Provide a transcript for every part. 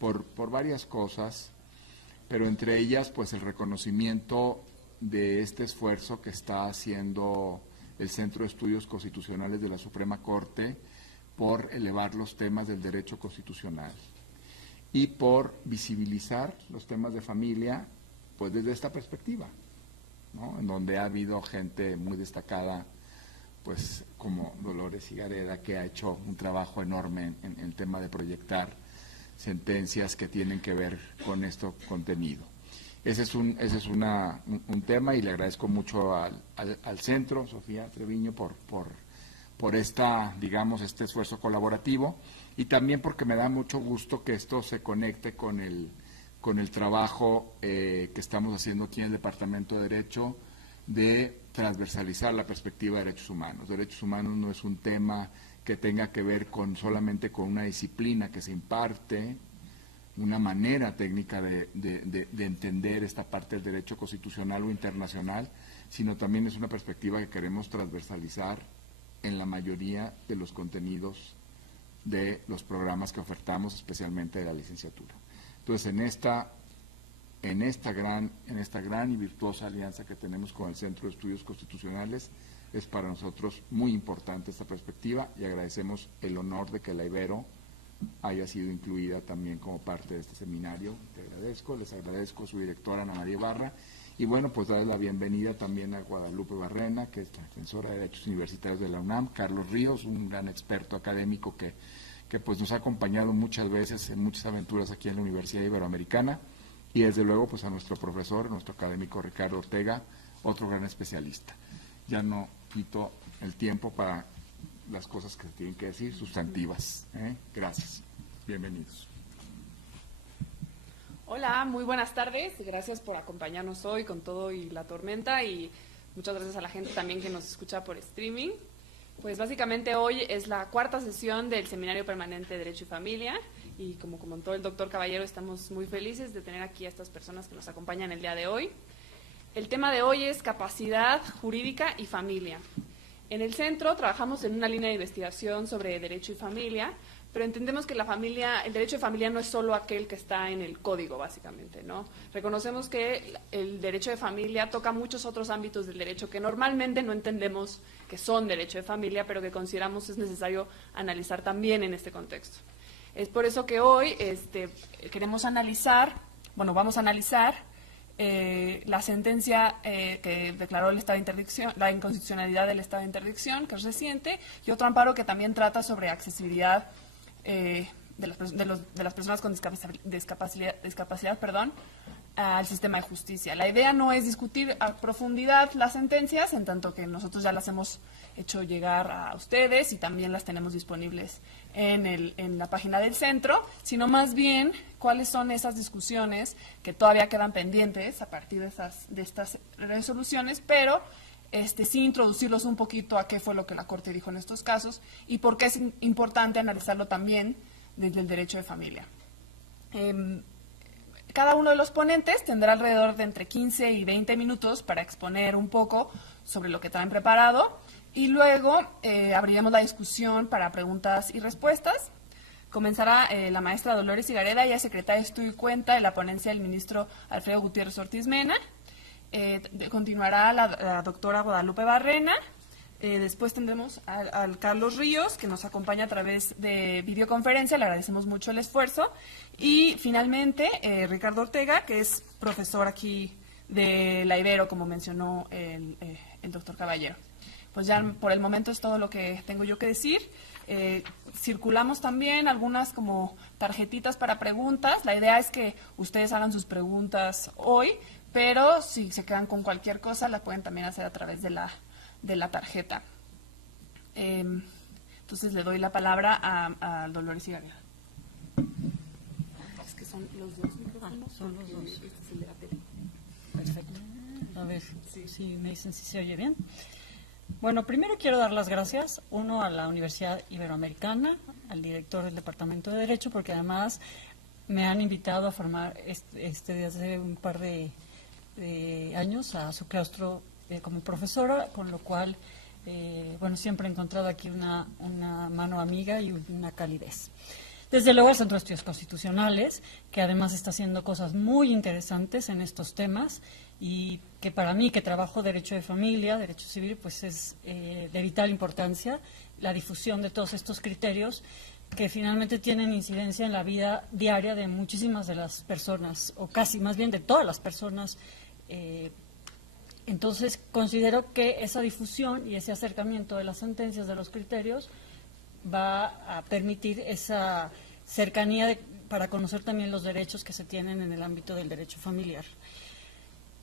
por varias cosas, pero entre ellas pues el reconocimiento de este esfuerzo que está haciendo el Centro de Estudios Constitucionales de la Suprema Corte por elevar los temas del derecho constitucional y por visibilizar los temas de familia pues desde esta perspectiva, ¿no? En donde ha habido gente muy destacada, pues como Dolores Higareda, que ha hecho un trabajo enorme en el tema de proyectar sentencias que tienen que ver con este contenido. Ese es un tema, y le agradezco mucho al centro, Sofía Treviño, por este esfuerzo colaborativo, y también porque me da mucho gusto que esto se conecte con el trabajo que estamos haciendo aquí en el Departamento de Derecho de transversalizar la perspectiva de derechos humanos. Derechos humanos no es un tema que tenga que ver solamente con una disciplina que se imparte, una manera técnica de entender esta parte del derecho constitucional o internacional, sino también es una perspectiva que queremos transversalizar en la mayoría de los contenidos de los programas que ofertamos, especialmente de la licenciatura. Entonces, en esta gran y virtuosa alianza que tenemos con el Centro de Estudios Constitucionales, es para nosotros muy importante esta perspectiva, y agradecemos el honor de que la Ibero haya sido incluida también como parte de este seminario. Les agradezco a su directora Ana María Ibarra, y bueno, pues darle la bienvenida también a Guadalupe Barrena, que es la defensora de derechos universitarios de la UNAM, Carlos Ríos, un gran experto académico que pues nos ha acompañado muchas veces en muchas aventuras aquí en la Universidad Iberoamericana, y desde luego pues a nuestro profesor, nuestro académico Ricardo Ortega, otro gran especialista. Ya no quito el tiempo para las cosas que se tienen que decir, sustantivas. Gracias. Bienvenidos. Hola, muy buenas tardes. Gracias por acompañarnos hoy con todo y la tormenta, y muchas gracias a la gente también que nos escucha por streaming. Pues básicamente hoy es la cuarta sesión del Seminario Permanente de Derecho y Familia, y como comentó el doctor Caballero, estamos muy felices de tener aquí a estas personas que nos acompañan el día de hoy. El tema de hoy es capacidad jurídica y familia. En el centro trabajamos en una línea de investigación sobre derecho y familia, pero entendemos que el derecho de familia no es solo aquel que está en el código, básicamente, ¿no? Reconocemos que el derecho de familia toca muchos otros ámbitos del derecho que normalmente no entendemos que son derecho de familia, pero que consideramos es necesario analizar también en este contexto. Es por eso que hoy vamos a analizar la sentencia que declaró el estado de interdicción, la inconstitucionalidad del estado de interdicción, que es reciente, y otro amparo que también trata sobre accesibilidad de las personas con discapacidad, al sistema de justicia. La idea no es discutir a profundidad las sentencias, en tanto que nosotros ya las hemos hecho llegar a ustedes y también las tenemos disponibles en la página del centro, sino más bien cuáles son esas discusiones que todavía quedan pendientes a partir de estas resoluciones, pero sí introducirlos un poquito a qué fue lo que la Corte dijo en estos casos y por qué es importante analizarlo también desde el derecho de familia. Cada uno de los ponentes tendrá alrededor de entre 15 y 20 minutos para exponer un poco sobre lo que traen preparado, y luego abriremos la discusión para preguntas y respuestas. Comenzará la maestra Dolores Higareda, ella es secretaria de Estudio y Cuenta de la ponencia del ministro Alfredo Gutiérrez Ortiz Mena. Continuará la doctora Guadalupe Barrena. Después tendremos al Carlos Ríos, que nos acompaña a través de videoconferencia, le agradecemos mucho el esfuerzo. Y finalmente Ricardo Ortega, que es profesor aquí de la Ibero, como mencionó el doctor Caballero. Pues ya por el momento es todo lo que tengo yo que decir. Circulamos también algunas como tarjetitas para preguntas. La idea es que ustedes hagan sus preguntas hoy, pero si se quedan con cualquier cosa, la pueden también hacer a través de la tarjeta. Entonces le doy la palabra a Dolores Higareda. Es que son los dos micrófonos. Son los dos. Este es el de la tele. Perfecto. A ver si me dicen si se oye bien. Bueno, primero quiero dar las gracias, uno, a la Universidad Iberoamericana, al director del Departamento de Derecho, porque además me han invitado a formar desde un par de años a su claustro como profesora, con lo cual, siempre he encontrado aquí una mano amiga y una calidez. Desde luego el Centro de Estudios Constitucionales, que además está haciendo cosas muy interesantes en estos temas y que para mí, que trabajo derecho de familia, derecho civil, pues es de vital importancia la difusión de todos estos criterios que finalmente tienen incidencia en la vida diaria de muchísimas de las personas, o casi más bien de todas las personas. Entonces, considero que esa difusión y ese acercamiento de las sentencias, de los criterios, va a permitir esa cercanía para conocer también los derechos que se tienen en el ámbito del derecho familiar.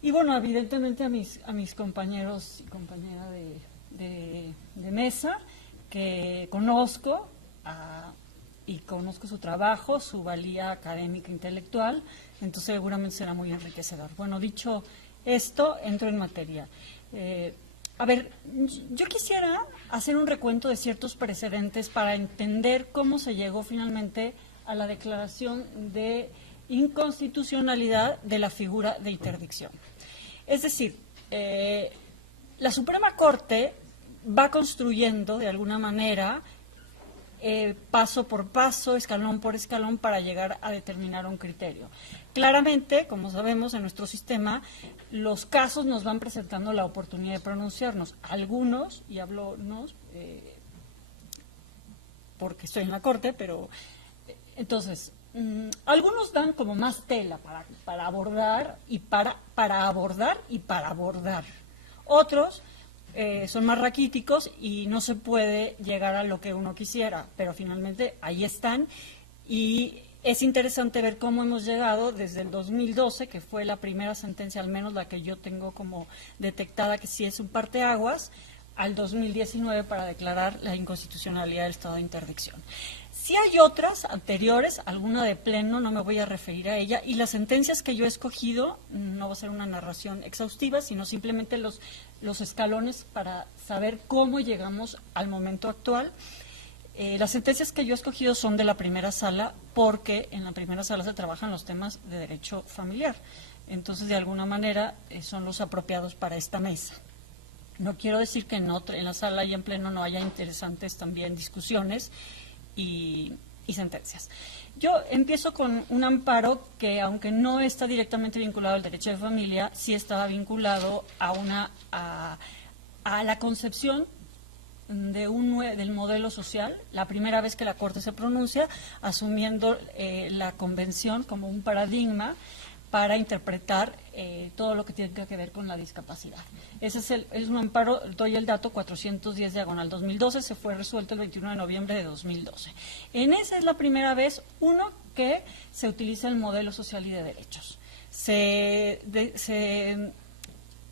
Y bueno, evidentemente a mis compañeros y compañeras de mesa, que conozco, y conozco su trabajo, su valía académica e intelectual, entonces seguramente será muy enriquecedor. Bueno, dicho esto, entro en materia. A ver, yo quisiera hacer un recuento de ciertos precedentes para entender cómo se llegó finalmente a la declaración de inconstitucionalidad de la figura de interdicción. Es decir, la Suprema Corte va construyendo de alguna manera paso por paso, escalón por escalón, para llegar a determinar un criterio. Claramente, como sabemos, en nuestro sistema, los casos nos van presentando la oportunidad de pronunciarnos. Algunos, y hablo porque estoy en la Corte, pero entonces, algunos dan como más tela para abordar y para abordar y para abordar. Otros son más raquíticos y no se puede llegar a lo que uno quisiera, pero finalmente ahí están, y es interesante ver cómo hemos llegado desde el 2012, que fue la primera sentencia, al menos la que yo tengo como detectada, que sí es un parteaguas, al 2019 para declarar la inconstitucionalidad del estado de interdicción. Si hay otras anteriores, alguna de pleno, no me voy a referir a ella, y las sentencias que yo he escogido, no va a ser una narración exhaustiva, sino simplemente los escalones para saber cómo llegamos al momento actual. Las sentencias que yo he escogido son de la primera sala, porque en la primera sala se trabajan los temas de derecho familiar. Entonces, de alguna manera, son los apropiados para esta mesa. No quiero decir que en la sala y en pleno no haya interesantes también discusiones y sentencias. Yo empiezo con un amparo que, aunque no está directamente vinculado al derecho de familia, sí estaba vinculado a la concepción del modelo social, la primera vez que la Corte se pronuncia, asumiendo la Convención como un paradigma para interpretar todo lo que tiene que ver con la discapacidad. Ese es un amparo, doy el dato 410/2012, se fue resuelto el 21 de noviembre de 2012. En esa es la primera vez, que se utiliza el modelo social y de derechos. Se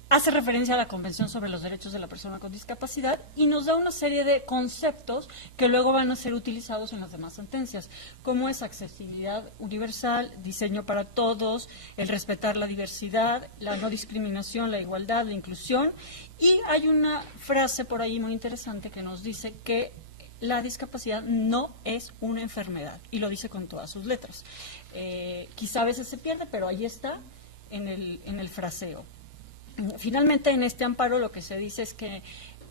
hace referencia a la Convención sobre los Derechos de la Persona con Discapacidad y nos da una serie de conceptos que luego van a ser utilizados en las demás sentencias, como es accesibilidad universal, diseño para todos, el respetar la diversidad, la no discriminación, la igualdad, la inclusión. Y hay una frase por ahí muy interesante que nos dice que la discapacidad no es una enfermedad, y lo dice con todas sus letras. Quizá a veces se pierde, pero ahí está en el fraseo. Finalmente, en este amparo lo que se dice es que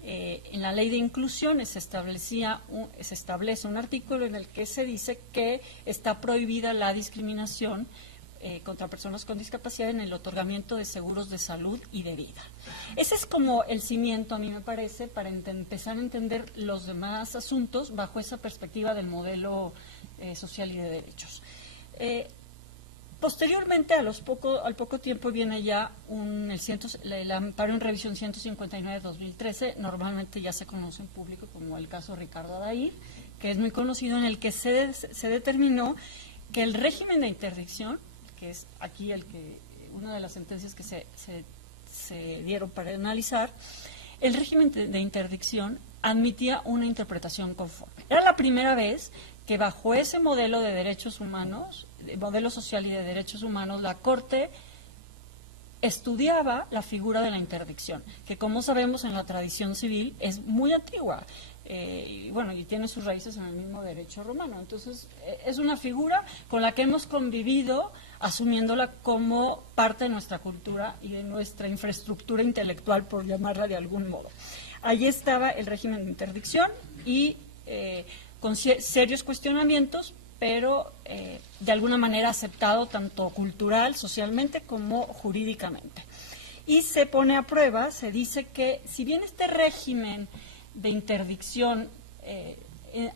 en la ley de inclusión se establece un artículo en el que se dice que está prohibida la discriminación contra personas con discapacidad en el otorgamiento de seguros de salud y de vida. Ese es como el cimiento, a mí me parece, para empezar a entender los demás asuntos bajo esa perspectiva del modelo social y de derechos. Posteriormente, al poco tiempo, viene ya el amparo en revisión 159/2013, normalmente ya se conoce en público como el caso Ricardo Adair, que es muy conocido, en el que se determinó que el régimen de interdicción, que es aquí una de las sentencias que se dieron para analizar, el régimen de interdicción admitía una interpretación conforme. Era la primera vez que bajo ese modelo de derechos humanos, modelo social y de derechos humanos, la Corte estudiaba la figura de la interdicción, que, como sabemos, en la tradición civil es muy antigua, y tiene sus raíces en el mismo derecho romano. Entonces, es una figura con la que hemos convivido, asumiéndola como parte de nuestra cultura y de nuestra infraestructura intelectual, por llamarla de algún modo. Allí estaba el régimen de interdicción y con serios cuestionamientos, pero de alguna manera aceptado tanto cultural, socialmente como jurídicamente. Y se pone a prueba, se dice que si bien este régimen de interdicción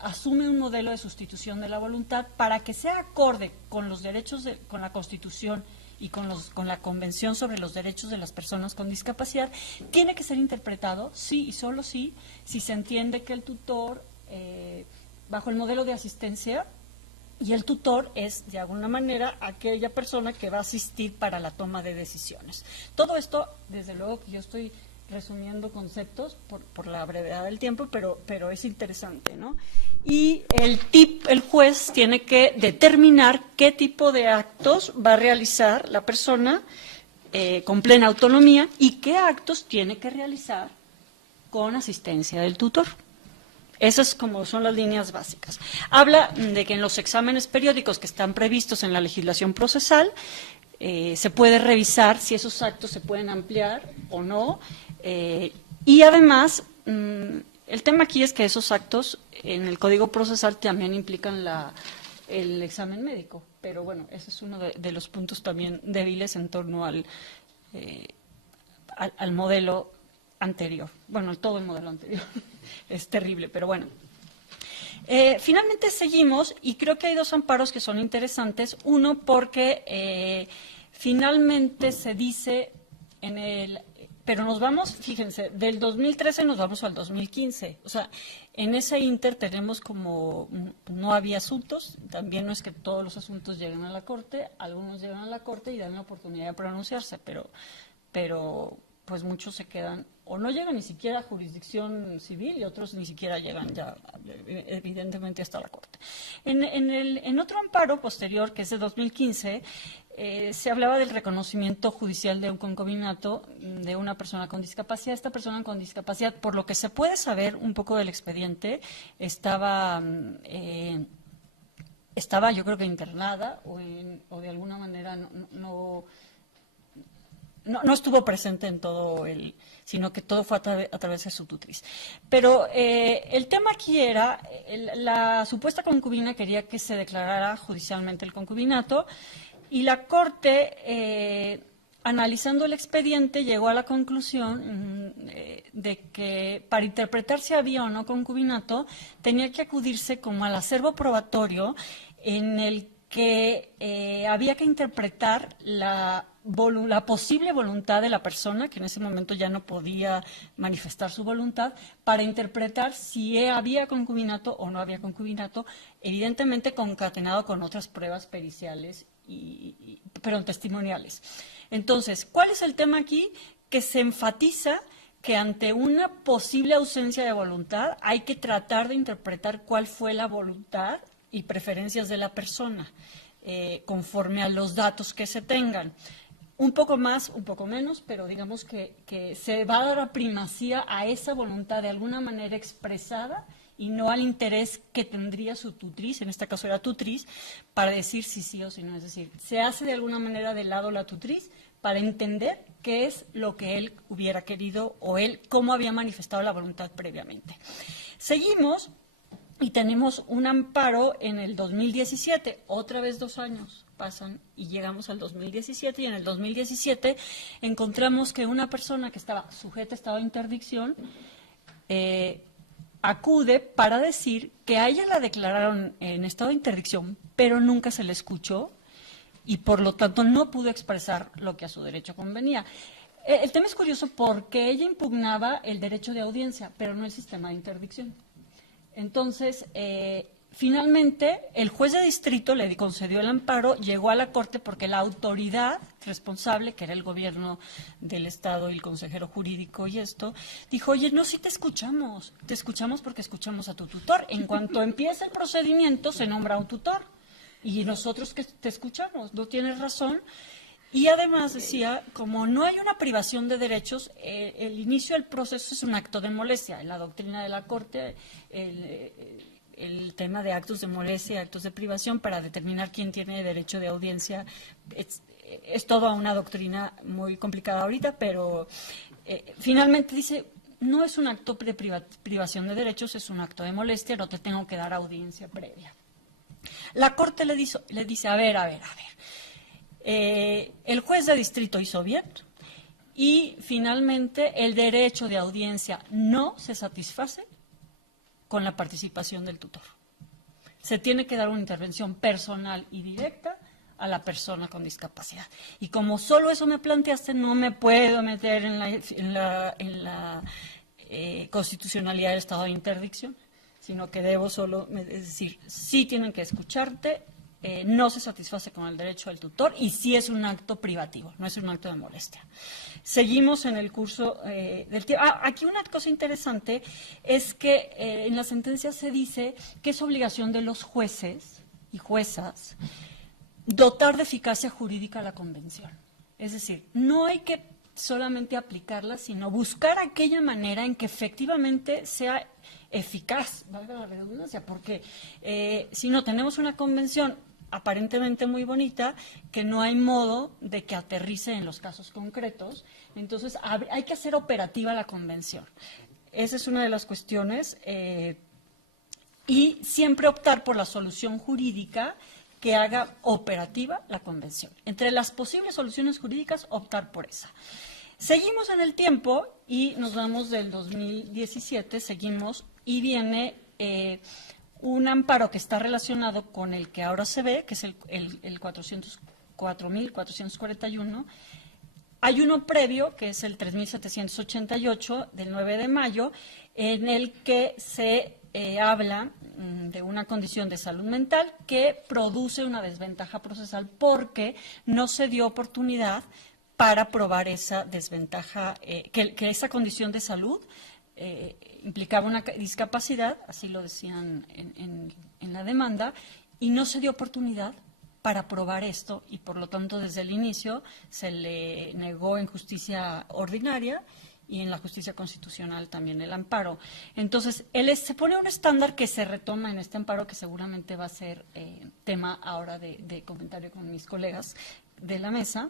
asume un modelo de sustitución de la voluntad, para que sea acorde con los derechos, con la Constitución y con la Convención sobre los Derechos de las Personas con Discapacidad, tiene que ser interpretado, sí y solo sí, si se entiende que el tutor, bajo el modelo de asistencia, y el tutor es, de alguna manera, aquella persona que va a asistir para la toma de decisiones. Todo esto, desde luego que yo estoy resumiendo conceptos por la brevedad del tiempo, pero es interesante, ¿no? Y el juez tiene que determinar qué tipo de actos va a realizar la persona con plena autonomía y qué actos tiene que realizar con asistencia del tutor. Esas como son las líneas básicas. Habla de que en los exámenes periódicos que están previstos en la legislación procesal se puede revisar si esos actos se pueden ampliar o no. Y además, el tema aquí es que esos actos en el Código Procesal también implican el examen médico. Pero bueno, ese es uno de los puntos también débiles en torno al modelo anterior. Bueno, todo el modelo anterior es terrible, pero bueno. Finalmente seguimos y creo que hay dos amparos que son interesantes. Uno, porque finalmente se dice pero nos vamos, fíjense, del 2013 nos vamos al 2015. O sea, en ese inter tenemos como, no había asuntos, también no es que todos los asuntos lleguen a la Corte, algunos llegan a la Corte y dan la oportunidad de pronunciarse, pero pues muchos se quedan, o no llegan ni siquiera a jurisdicción civil y otros ni siquiera llegan ya, evidentemente, hasta la Corte. En otro amparo posterior, que es de 2015, se hablaba del reconocimiento judicial de un concubinato de una persona con discapacidad. Esta persona con discapacidad, por lo que se puede saber un poco del expediente, estaba yo creo que internada o de alguna manera no estuvo presente en todo sino que todo fue a través de su tutriz. Pero el tema aquí era, la supuesta concubina quería que se declarara judicialmente el concubinato y la Corte, analizando el expediente, llegó a la conclusión de que para interpretar si había o no concubinato tenía que acudirse como al acervo probatorio en el que había que interpretar la posible voluntad de la persona, que en ese momento ya no podía manifestar su voluntad, para interpretar si había concubinato o no había concubinato, evidentemente concatenado con otras pruebas periciales pero testimoniales. Entonces, ¿cuál es el tema aquí? Que se enfatiza que ante una posible ausencia de voluntad hay que tratar de interpretar cuál fue la voluntad y preferencias de la persona, conforme a los datos que se tengan. Un poco más, un poco menos, pero digamos que se va a dar la primacía a esa voluntad de alguna manera expresada y no al interés que tendría su tutriz, en este caso era tutriz, para decir si sí o si no. Es decir, se hace de alguna manera de lado la tutriz para entender qué es lo que él hubiera querido o él cómo había manifestado la voluntad previamente. Seguimos y tenemos un amparo en el 2017, otra vez 2 años pasan y llegamos al 2017 y en el 2017 encontramos que una persona que estaba sujeta a estado de interdicción acude para decir que a ella la declararon en estado de interdicción, pero nunca se le escuchó y por lo tanto no pudo expresar lo que a su derecho convenía. El tema es curioso porque ella impugnaba el derecho de audiencia, pero no el sistema de interdicción. Entonces, finalmente, el juez de distrito le concedió el amparo, llegó a la Corte porque la autoridad responsable, que era el gobierno del Estado y el consejero jurídico y esto, dijo, oye, no, sí te escuchamos porque escuchamos a tu tutor. En cuanto empieza el procedimiento, se nombra un tutor y nosotros que te escuchamos, no tienes razón. Y además decía, como no hay una privación de derechos, el inicio del proceso es un acto de molestia. En la doctrina de la Corte, el tema de actos de molestia, actos de privación, para determinar quién tiene derecho de audiencia, es toda una doctrina muy complicada ahorita, pero finalmente dice, no es un acto de privación de derechos, es un acto de molestia, no te tengo que dar audiencia previa. La Corte le dice, a ver, el juez de distrito hizo bien y finalmente el derecho de audiencia no se satisface con la participación del tutor. Se tiene que dar una intervención personal y directa a la persona con discapacidad. Y como solo eso me planteaste, no me puedo meter en la constitucionalidad del estado de interdicción, sino que debo solo, es decir, sí tienen que escucharte, no se satisface con el derecho del tutor y sí es un acto privativo, no es un acto de molestia. Seguimos en el curso del tiempo. Aquí una cosa interesante es que en la sentencia se dice que es obligación de los jueces y juezas dotar de eficacia jurídica la convención. Es decir, no hay que solamente aplicarla, sino buscar aquella manera en que efectivamente sea eficaz, valga la redundancia, porque si no tenemos una convención aparentemente muy bonita, que no hay modo de que aterrice en los casos concretos, entonces hay que hacer operativa la convención. Esa es una de las cuestiones, y siempre optar por la solución jurídica que haga operativa la convención. Entre las posibles soluciones jurídicas, optar por esa. Seguimos en el tiempo y nos vamos del 2017, seguimos, y viene un amparo que está relacionado con el que ahora se ve, que es el 404.441. Hay uno previo, que es el 3.788, del 9 de mayo, en el que se habla de una condición de salud mental que produce una desventaja procesal porque no se dio oportunidad para probar esa desventaja, que esa condición de salud implicaba una discapacidad, así lo decían en la demanda, y no se dio oportunidad para probar esto y por lo tanto desde el inicio se le negó en justicia ordinaria y en la justicia constitucional también el amparo. Entonces, se pone un estándar que se retoma en este amparo, que seguramente va a ser tema ahora de comentario con mis colegas de la mesa.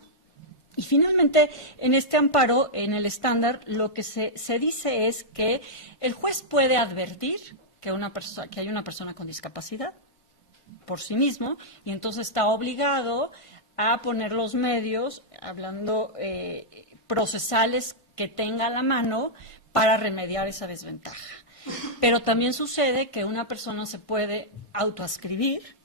Y finalmente, en este amparo, en el estándar, lo que se dice es que el juez puede advertir que hay una persona con discapacidad por sí mismo, y entonces está obligado a poner los medios, hablando procesales, que tenga a la mano para remediar esa desventaja. Pero también sucede que una persona se puede autoascribir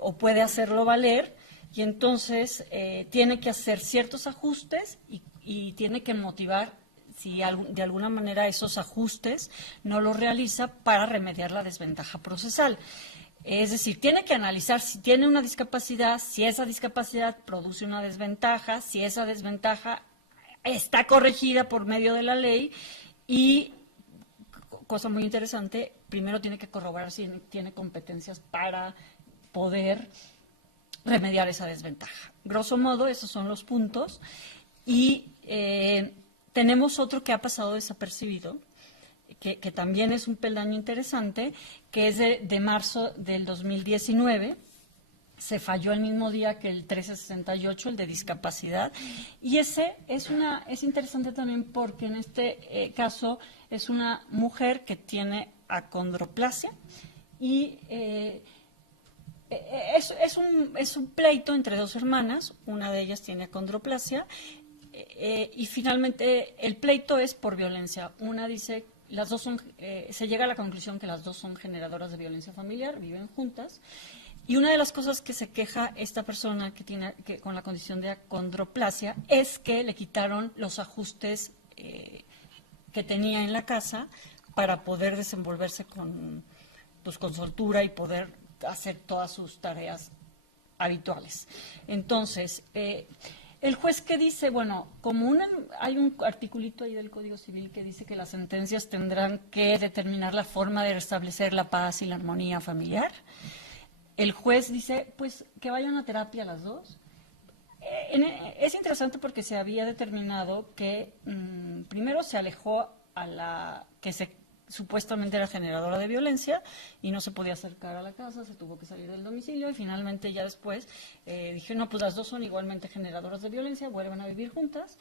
o puede hacerlo valer, y entonces tiene que hacer ciertos ajustes y tiene que motivar si de alguna manera esos ajustes no los realiza para remediar la desventaja procesal. Es decir, tiene que analizar si tiene una discapacidad, si esa discapacidad produce una desventaja, si esa desventaja está corregida por medio de la ley y, cosa muy interesante, primero tiene que corroborar si tiene competencias para poder remediar esa desventaja. Grosso modo, esos son los puntos. Y tenemos otro que ha pasado desapercibido, que también es un peldaño interesante, que es de marzo del 2019. Se falló el mismo día que el 1368, el de discapacidad, y ese es interesante también porque en este caso es una mujer que tiene acondroplasia y es un pleito entre dos hermanas, una de ellas tiene acondroplasia y finalmente el pleito es por violencia. Una dice, las dos se llega a la conclusión que las dos son generadoras de violencia familiar, viven juntas. Y una de las cosas que se queja esta persona que con la condición de acondroplasia es que le quitaron los ajustes que tenía en la casa para poder desenvolverse con soltura y poder hacer todas sus tareas habituales. Entonces, el juez que dice, bueno, hay un articulito ahí del Código Civil que dice que las sentencias tendrán que determinar la forma de restablecer la paz y la armonía familiar. El juez dice, pues, que vayan a terapia las dos. Es interesante porque se había determinado que primero se alejó a la que supuestamente era generadora de violencia y no se podía acercar a la casa, se tuvo que salir del domicilio y finalmente ya después dije, no, pues las dos son igualmente generadoras de violencia, vuelven a vivir juntas.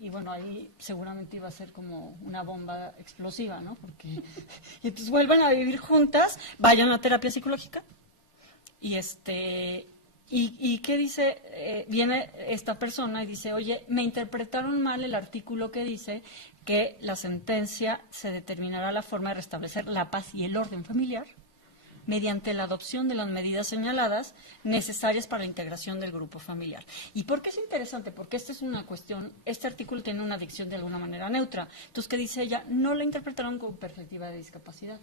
y bueno, ahí seguramente iba a ser como una bomba explosiva, ¿no? Porque y entonces vuelven a vivir juntas, vayan a terapia psicológica y ¿y qué dice? Viene esta persona y dice, oye, me interpretaron mal el artículo que dice que la sentencia se determinará la forma de restablecer la paz y el orden familiar mediante la adopción de las medidas señaladas necesarias para la integración del grupo familiar. ¿Y por qué es interesante? Porque esta es una cuestión, este artículo tiene una dicción de alguna manera neutra. Entonces, ¿qué dice ella? No la interpretaron con perspectiva de discapacidad.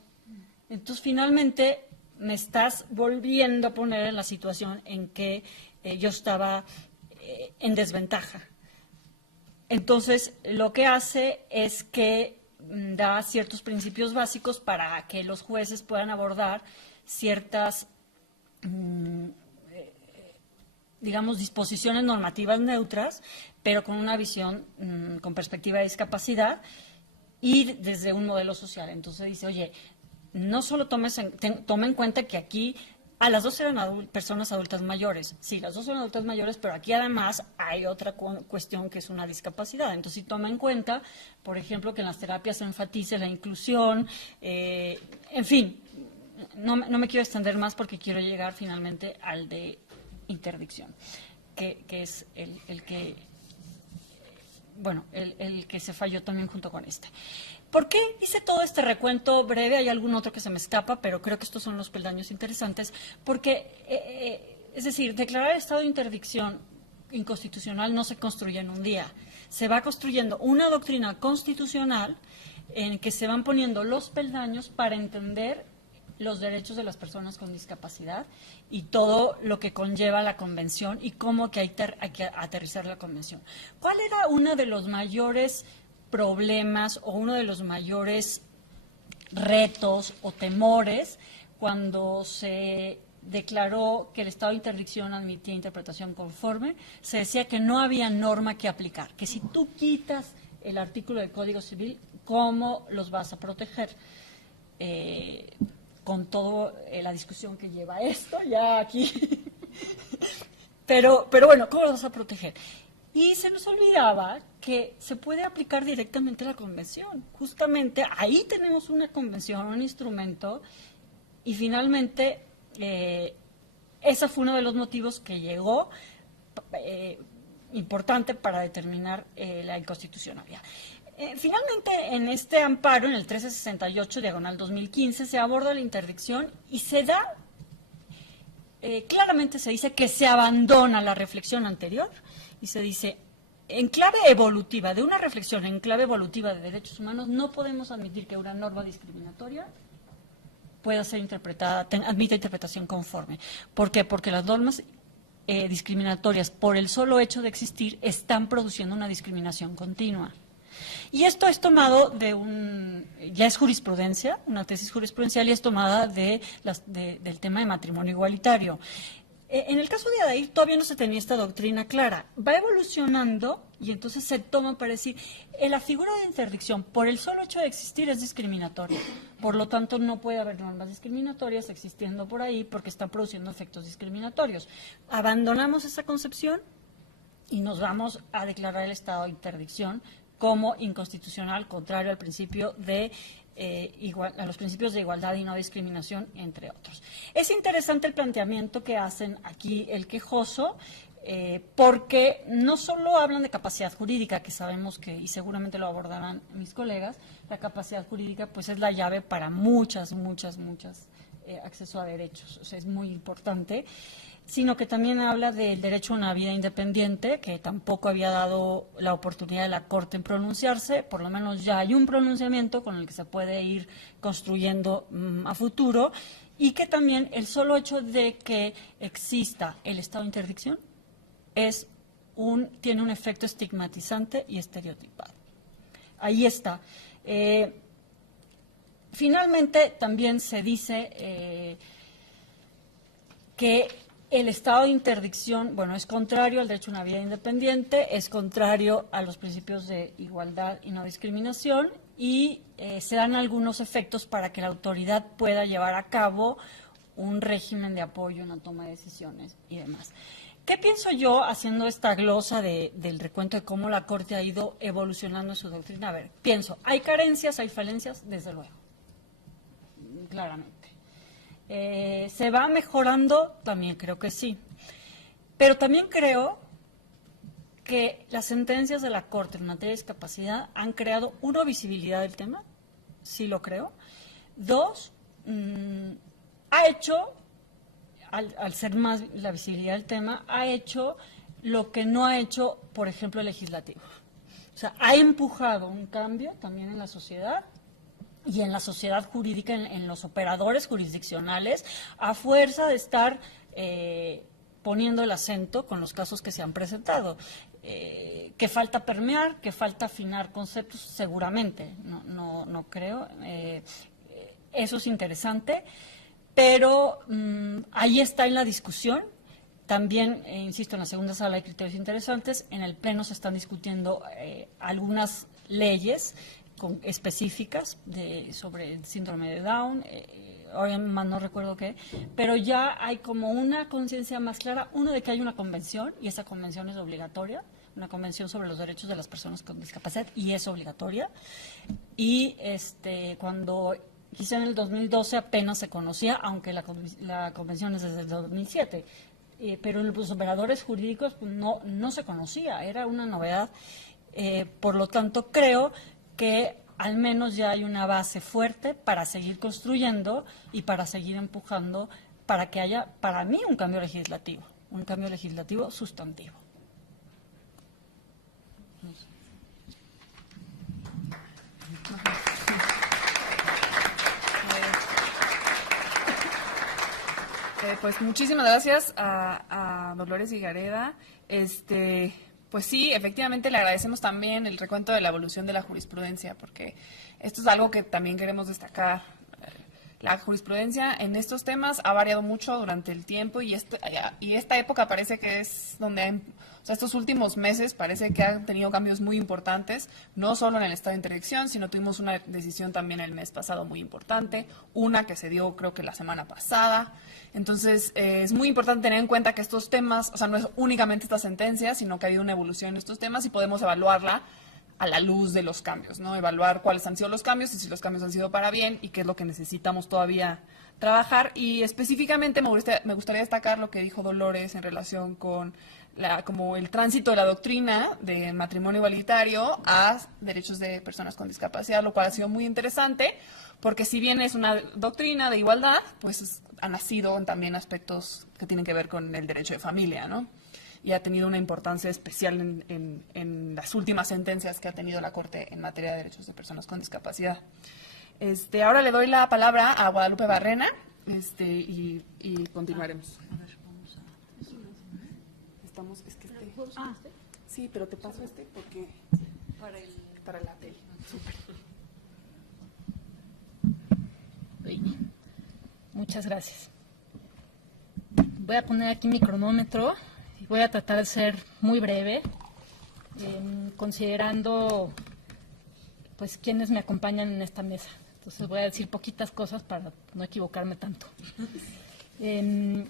Entonces, finalmente, me estás volviendo a poner en la situación en que yo estaba en desventaja. Entonces, lo que hace es que da ciertos principios básicos para que los jueces puedan abordar ciertas, digamos, disposiciones normativas neutras, pero con una visión con perspectiva de discapacidad y desde un modelo social. Entonces dice, oye, no solo toma en cuenta que aquí a las dos eran personas adultas mayores. Sí, las dos son adultas mayores, pero aquí además hay otra cuestión que es una discapacidad. Entonces, sí toma en cuenta, por ejemplo, que en las terapias se enfatice la inclusión, en fin, no me quiero extender más porque quiero llegar finalmente al de interdicción, que es el que, bueno, el que se falló también junto con este. ¿Por qué hice todo este recuento breve? Hay algún otro que se me escapa, pero creo que estos son los peldaños interesantes, porque, es decir, declarar el estado de interdicción inconstitucional no se construye en un día. Se va construyendo una doctrina constitucional en que se van poniendo los peldaños para entender los derechos de las personas con discapacidad y todo lo que conlleva la convención y cómo que hay que aterrizar la convención. ¿Cuál era uno de los mayores problemas o uno de los mayores retos o temores cuando se declaró que el estado de interdicción admitía interpretación conforme? Se decía que no había norma que aplicar, que si tú quitas el artículo del Código Civil, ¿cómo los vas a proteger? Con toda la discusión que lleva esto, ya aquí. Pero bueno, ¿cómo los vas a proteger? Y se nos olvidaba que se puede aplicar directamente la convención. Justamente ahí tenemos una convención, un instrumento, y finalmente ese fue uno de los motivos que llegó importante para determinar la inconstitucionalidad. Finalmente, en este amparo, en el 1368, diagonal 2015, se aborda la interdicción y se da, claramente se dice que se abandona la reflexión anterior y se dice, en clave evolutiva, de una reflexión en clave evolutiva de derechos humanos, no podemos admitir que una norma discriminatoria pueda ser interpretada, admita interpretación conforme. ¿Por qué? Porque las normas discriminatorias, por el solo hecho de existir, están produciendo una discriminación continua. Y esto es tomado ya es jurisprudencia, una tesis jurisprudencial, y es tomada del tema de matrimonio igualitario. En el caso de Adair todavía no se tenía esta doctrina clara. Va evolucionando y entonces se toma para decir, la figura de interdicción, por el solo hecho de existir, es discriminatoria. Por lo tanto, no puede haber normas discriminatorias existiendo por ahí porque están produciendo efectos discriminatorios. Abandonamos esa concepción y nos vamos a declarar el estado de interdicción como inconstitucional, contrario al principio a los principios de igualdad y no discriminación, entre otros. Es interesante el planteamiento que hacen aquí el quejoso, porque no solo hablan de capacidad jurídica, que sabemos que, y seguramente lo abordarán mis colegas, la capacidad jurídica pues es la llave para muchas acceso a derechos, o sea, es muy importante, sino que también habla del derecho a una vida independiente, que tampoco había dado la oportunidad de la Corte en pronunciarse. Por lo menos ya hay un pronunciamiento con el que se puede ir construyendo a futuro, y que también el solo hecho de que exista el estado de interdicción tiene un efecto estigmatizante y estereotipado. Ahí está. Finalmente, también se dice que el estado de interdicción, bueno, es contrario al derecho a una vida independiente, es contrario a los principios de igualdad y no discriminación, y se dan algunos efectos para que la autoridad pueda llevar a cabo un régimen de apoyo en la toma de decisiones y demás. ¿Qué pienso yo haciendo esta glosa del recuento de cómo la Corte ha ido evolucionando en su doctrina? A ver, pienso, ¿hay carencias, hay falencias? Desde luego, claramente. ¿Se va mejorando? También creo que sí. Pero también creo que las sentencias de la Corte en materia de discapacidad han creado, una, visibilidad del tema, sí lo creo. Dos, ha hecho, al ser más la visibilidad del tema, ha hecho lo que no ha hecho, por ejemplo, el legislativo. O sea, ha empujado un cambio también en la sociedad y en la sociedad jurídica, en los operadores jurisdiccionales, a fuerza de estar poniendo el acento con los casos que se han presentado. Que falta permear, que falta afinar conceptos, seguramente, no creo. Eso es interesante, pero ahí está en la discusión. También, insisto, en la segunda sala hay criterios interesantes. En el Pleno se están discutiendo algunas leyes específicas sobre el síndrome de Down, ahora más no recuerdo qué, pero ya hay como una conciencia más clara, uno, de que hay una convención, y esa convención es obligatoria, una convención sobre los derechos de las personas con discapacidad, y es obligatoria. Y cuando quizá en el 2012 apenas se conocía, aunque la convención es desde el 2007, pero en los operadores jurídicos pues, no se conocía, era una novedad. Por lo tanto, creo que al menos ya hay una base fuerte para seguir construyendo y para seguir empujando para que haya, para mí, un cambio legislativo sustantivo. Pues muchísimas gracias a Dolores Higareda. Pues sí, efectivamente le agradecemos también el recuento de la evolución de la jurisprudencia, porque esto es algo que también queremos destacar. La jurisprudencia en estos temas ha variado mucho durante el tiempo y esta época parece que es donde, estos últimos meses parece que han tenido cambios muy importantes, no solo en el estado de interdicción, sino tuvimos una decisión también el mes pasado muy importante, una que se dio creo que la semana pasada. Entonces, es muy importante tener en cuenta que estos temas, no es únicamente esta sentencia, sino que ha habido una evolución en estos temas y podemos evaluarla a la luz de los cambios, ¿no? Evaluar cuáles han sido los cambios y si los cambios han sido para bien y qué es lo que necesitamos todavía trabajar. Y específicamente me gustaría destacar lo que dijo Dolores en relación con como el tránsito de la doctrina de matrimonio igualitario a derechos de personas con discapacidad, lo cual ha sido muy interesante, porque si bien es una doctrina de igualdad, pues ha nacido también aspectos que tienen que ver con el derecho de familia, ¿no? Y ha tenido una importancia especial en las últimas sentencias que ha tenido la Corte en materia de derechos de personas con discapacidad. Ahora le doy la palabra a Guadalupe Barrena y continuaremos. A ver, vamos a... Sí, pero te paso porque para la tele. Súper. Muchas gracias. Voy a poner aquí mi cronómetro. Voy a tratar de ser muy breve, considerando pues quienes me acompañan en esta mesa. Entonces voy a decir poquitas cosas para no equivocarme tanto.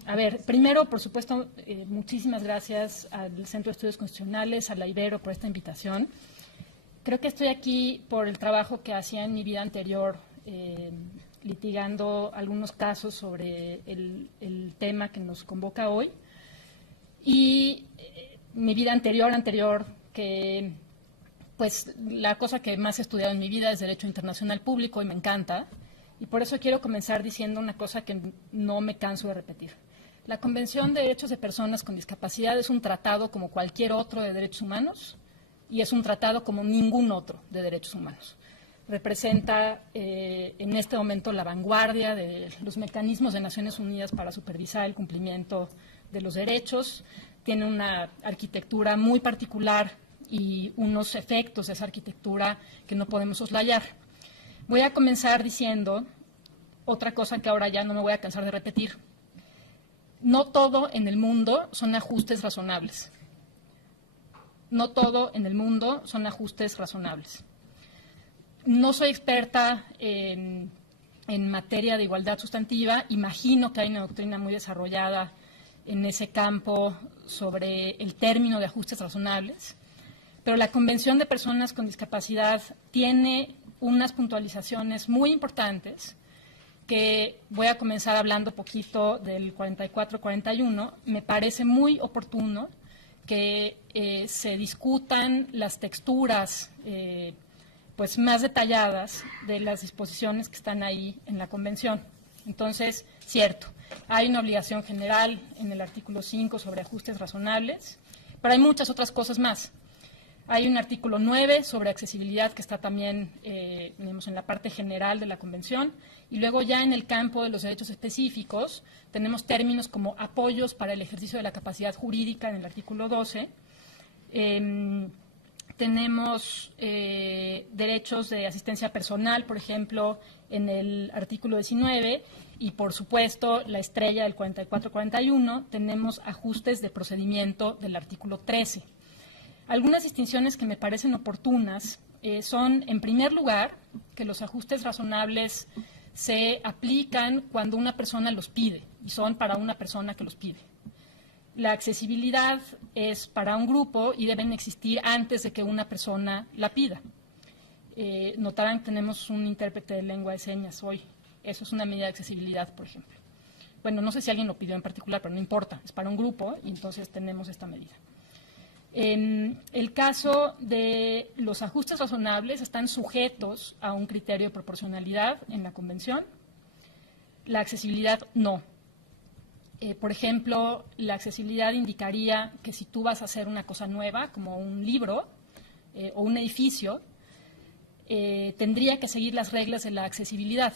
A ver, primero, por supuesto, muchísimas gracias al Centro de Estudios Constitucionales, a la Ibero, por esta invitación. Creo que estoy aquí por el trabajo que hacía en mi vida anterior, litigando algunos casos sobre el tema que nos convoca hoy. Y mi vida anterior, que pues la cosa que más he estudiado en mi vida es Derecho Internacional Público y me encanta. Y por eso quiero comenzar diciendo una cosa que no me canso de repetir. La Convención de Derechos de Personas con Discapacidad es un tratado como cualquier otro de derechos humanos y es un tratado como ningún otro de derechos humanos. Representa en este momento la vanguardia de los mecanismos de Naciones Unidas para supervisar el cumplimiento de los derechos, tiene una arquitectura muy particular y unos efectos de esa arquitectura que no podemos soslayar. Voy a comenzar diciendo otra cosa que ahora ya no me voy a cansar de repetir. No todo en el mundo son ajustes razonables. No todo en el mundo son ajustes razonables. No soy experta en materia de igualdad sustantiva. Imagino que hay una doctrina muy desarrollada en ese campo sobre el término de ajustes razonables, pero la Convención de Personas con Discapacidad tiene unas puntualizaciones muy importantes que voy a comenzar hablando poquito del 44-41. Me parece muy oportuno que se discutan las texturas pues más detalladas de las disposiciones que están ahí en la Convención. Entonces, cierto, hay una obligación general en el artículo 5 sobre ajustes razonables, pero hay muchas otras cosas más. Hay un artículo 9 sobre accesibilidad que está también digamos, en la parte general de la Convención, y luego ya en el campo de los derechos específicos tenemos términos como apoyos para el ejercicio de la capacidad jurídica en el artículo 12, tenemos derechos de asistencia personal, por ejemplo, en el artículo 19, y por supuesto la estrella del 44-41, tenemos ajustes de procedimiento del artículo 13. Algunas distinciones que me parecen oportunas son, en primer lugar, que los ajustes razonables se aplican cuando una persona los pide, y son para una persona que los pide. La accesibilidad es para un grupo y deben existir antes de que una persona la pida. Notarán que tenemos un intérprete de lengua de señas hoy. Eso es una medida de accesibilidad, por ejemplo. Bueno, no sé si alguien lo pidió en particular, pero no importa. Es para un grupo y entonces tenemos esta medida. En el caso de los ajustes razonables, están sujetos a un criterio de proporcionalidad en la Convención. La accesibilidad no. Por ejemplo, la accesibilidad indicaría que si tú vas a hacer una cosa nueva, como un libro o un edificio, tendría que seguir las reglas de la accesibilidad.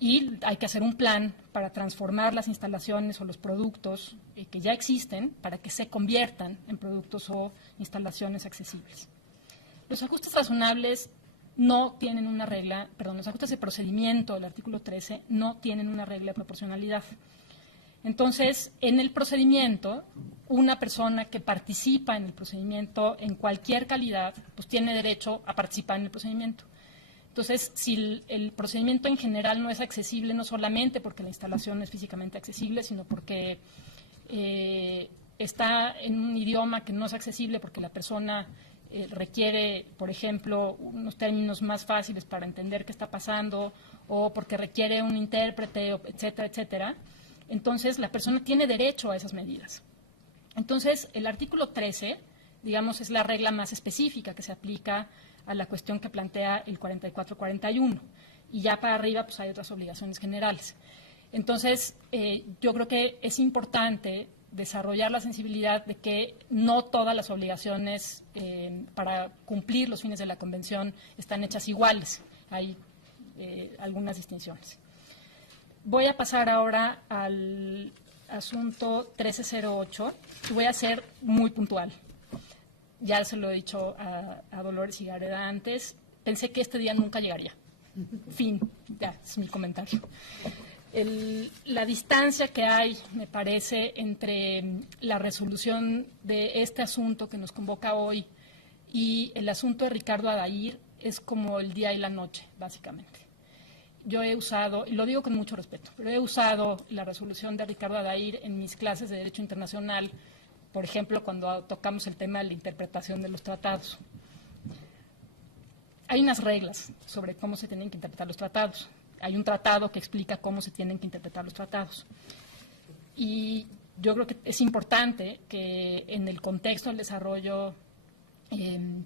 Y hay que hacer un plan para transformar las instalaciones o los productos que ya existen para que se conviertan en productos o instalaciones accesibles. Los ajustes razonables no tienen una regla, perdón, los ajustes de procedimiento del artículo 13 no tienen una regla de proporcionalidad. Entonces, en el procedimiento, una persona que participa en el procedimiento en cualquier calidad, pues tiene derecho a participar en el procedimiento. Entonces, si el procedimiento en general no es accesible, no solamente porque la instalación es físicamente accesible, sino porque está en un idioma que no es accesible porque la persona requiere, por ejemplo, unos términos más fáciles para entender qué está pasando, o porque requiere un intérprete, etcétera, etcétera, entonces la persona tiene derecho a esas medidas. Entonces, el artículo 13, digamos, es la regla más específica que se aplica a la cuestión que plantea el 44-41. Y ya para arriba, pues hay otras obligaciones generales. Entonces, yo creo que es importante desarrollar la sensibilidad de que no todas las obligaciones para cumplir los fines de la Convención están hechas iguales. Hay algunas distinciones. Voy a pasar ahora al asunto 1308 y voy a ser muy puntual. Ya se lo he dicho a Dolores y Gareda antes, pensé que este día nunca llegaría. Fin, ya, es mi comentario. La distancia que hay, me parece, entre la resolución de este asunto que nos convoca hoy y el asunto de Ricardo Adair es como el día y la noche, básicamente. Yo he usado, y lo digo con mucho respeto, pero he usado la resolución de Ricardo Adair en mis clases de Derecho Internacional, por ejemplo, cuando tocamos el tema de la interpretación de los tratados. Hay unas reglas sobre cómo se tienen que interpretar los tratados. Hay un tratado que explica cómo se tienen que interpretar los tratados. Y yo creo que es importante que en el contexto del desarrollo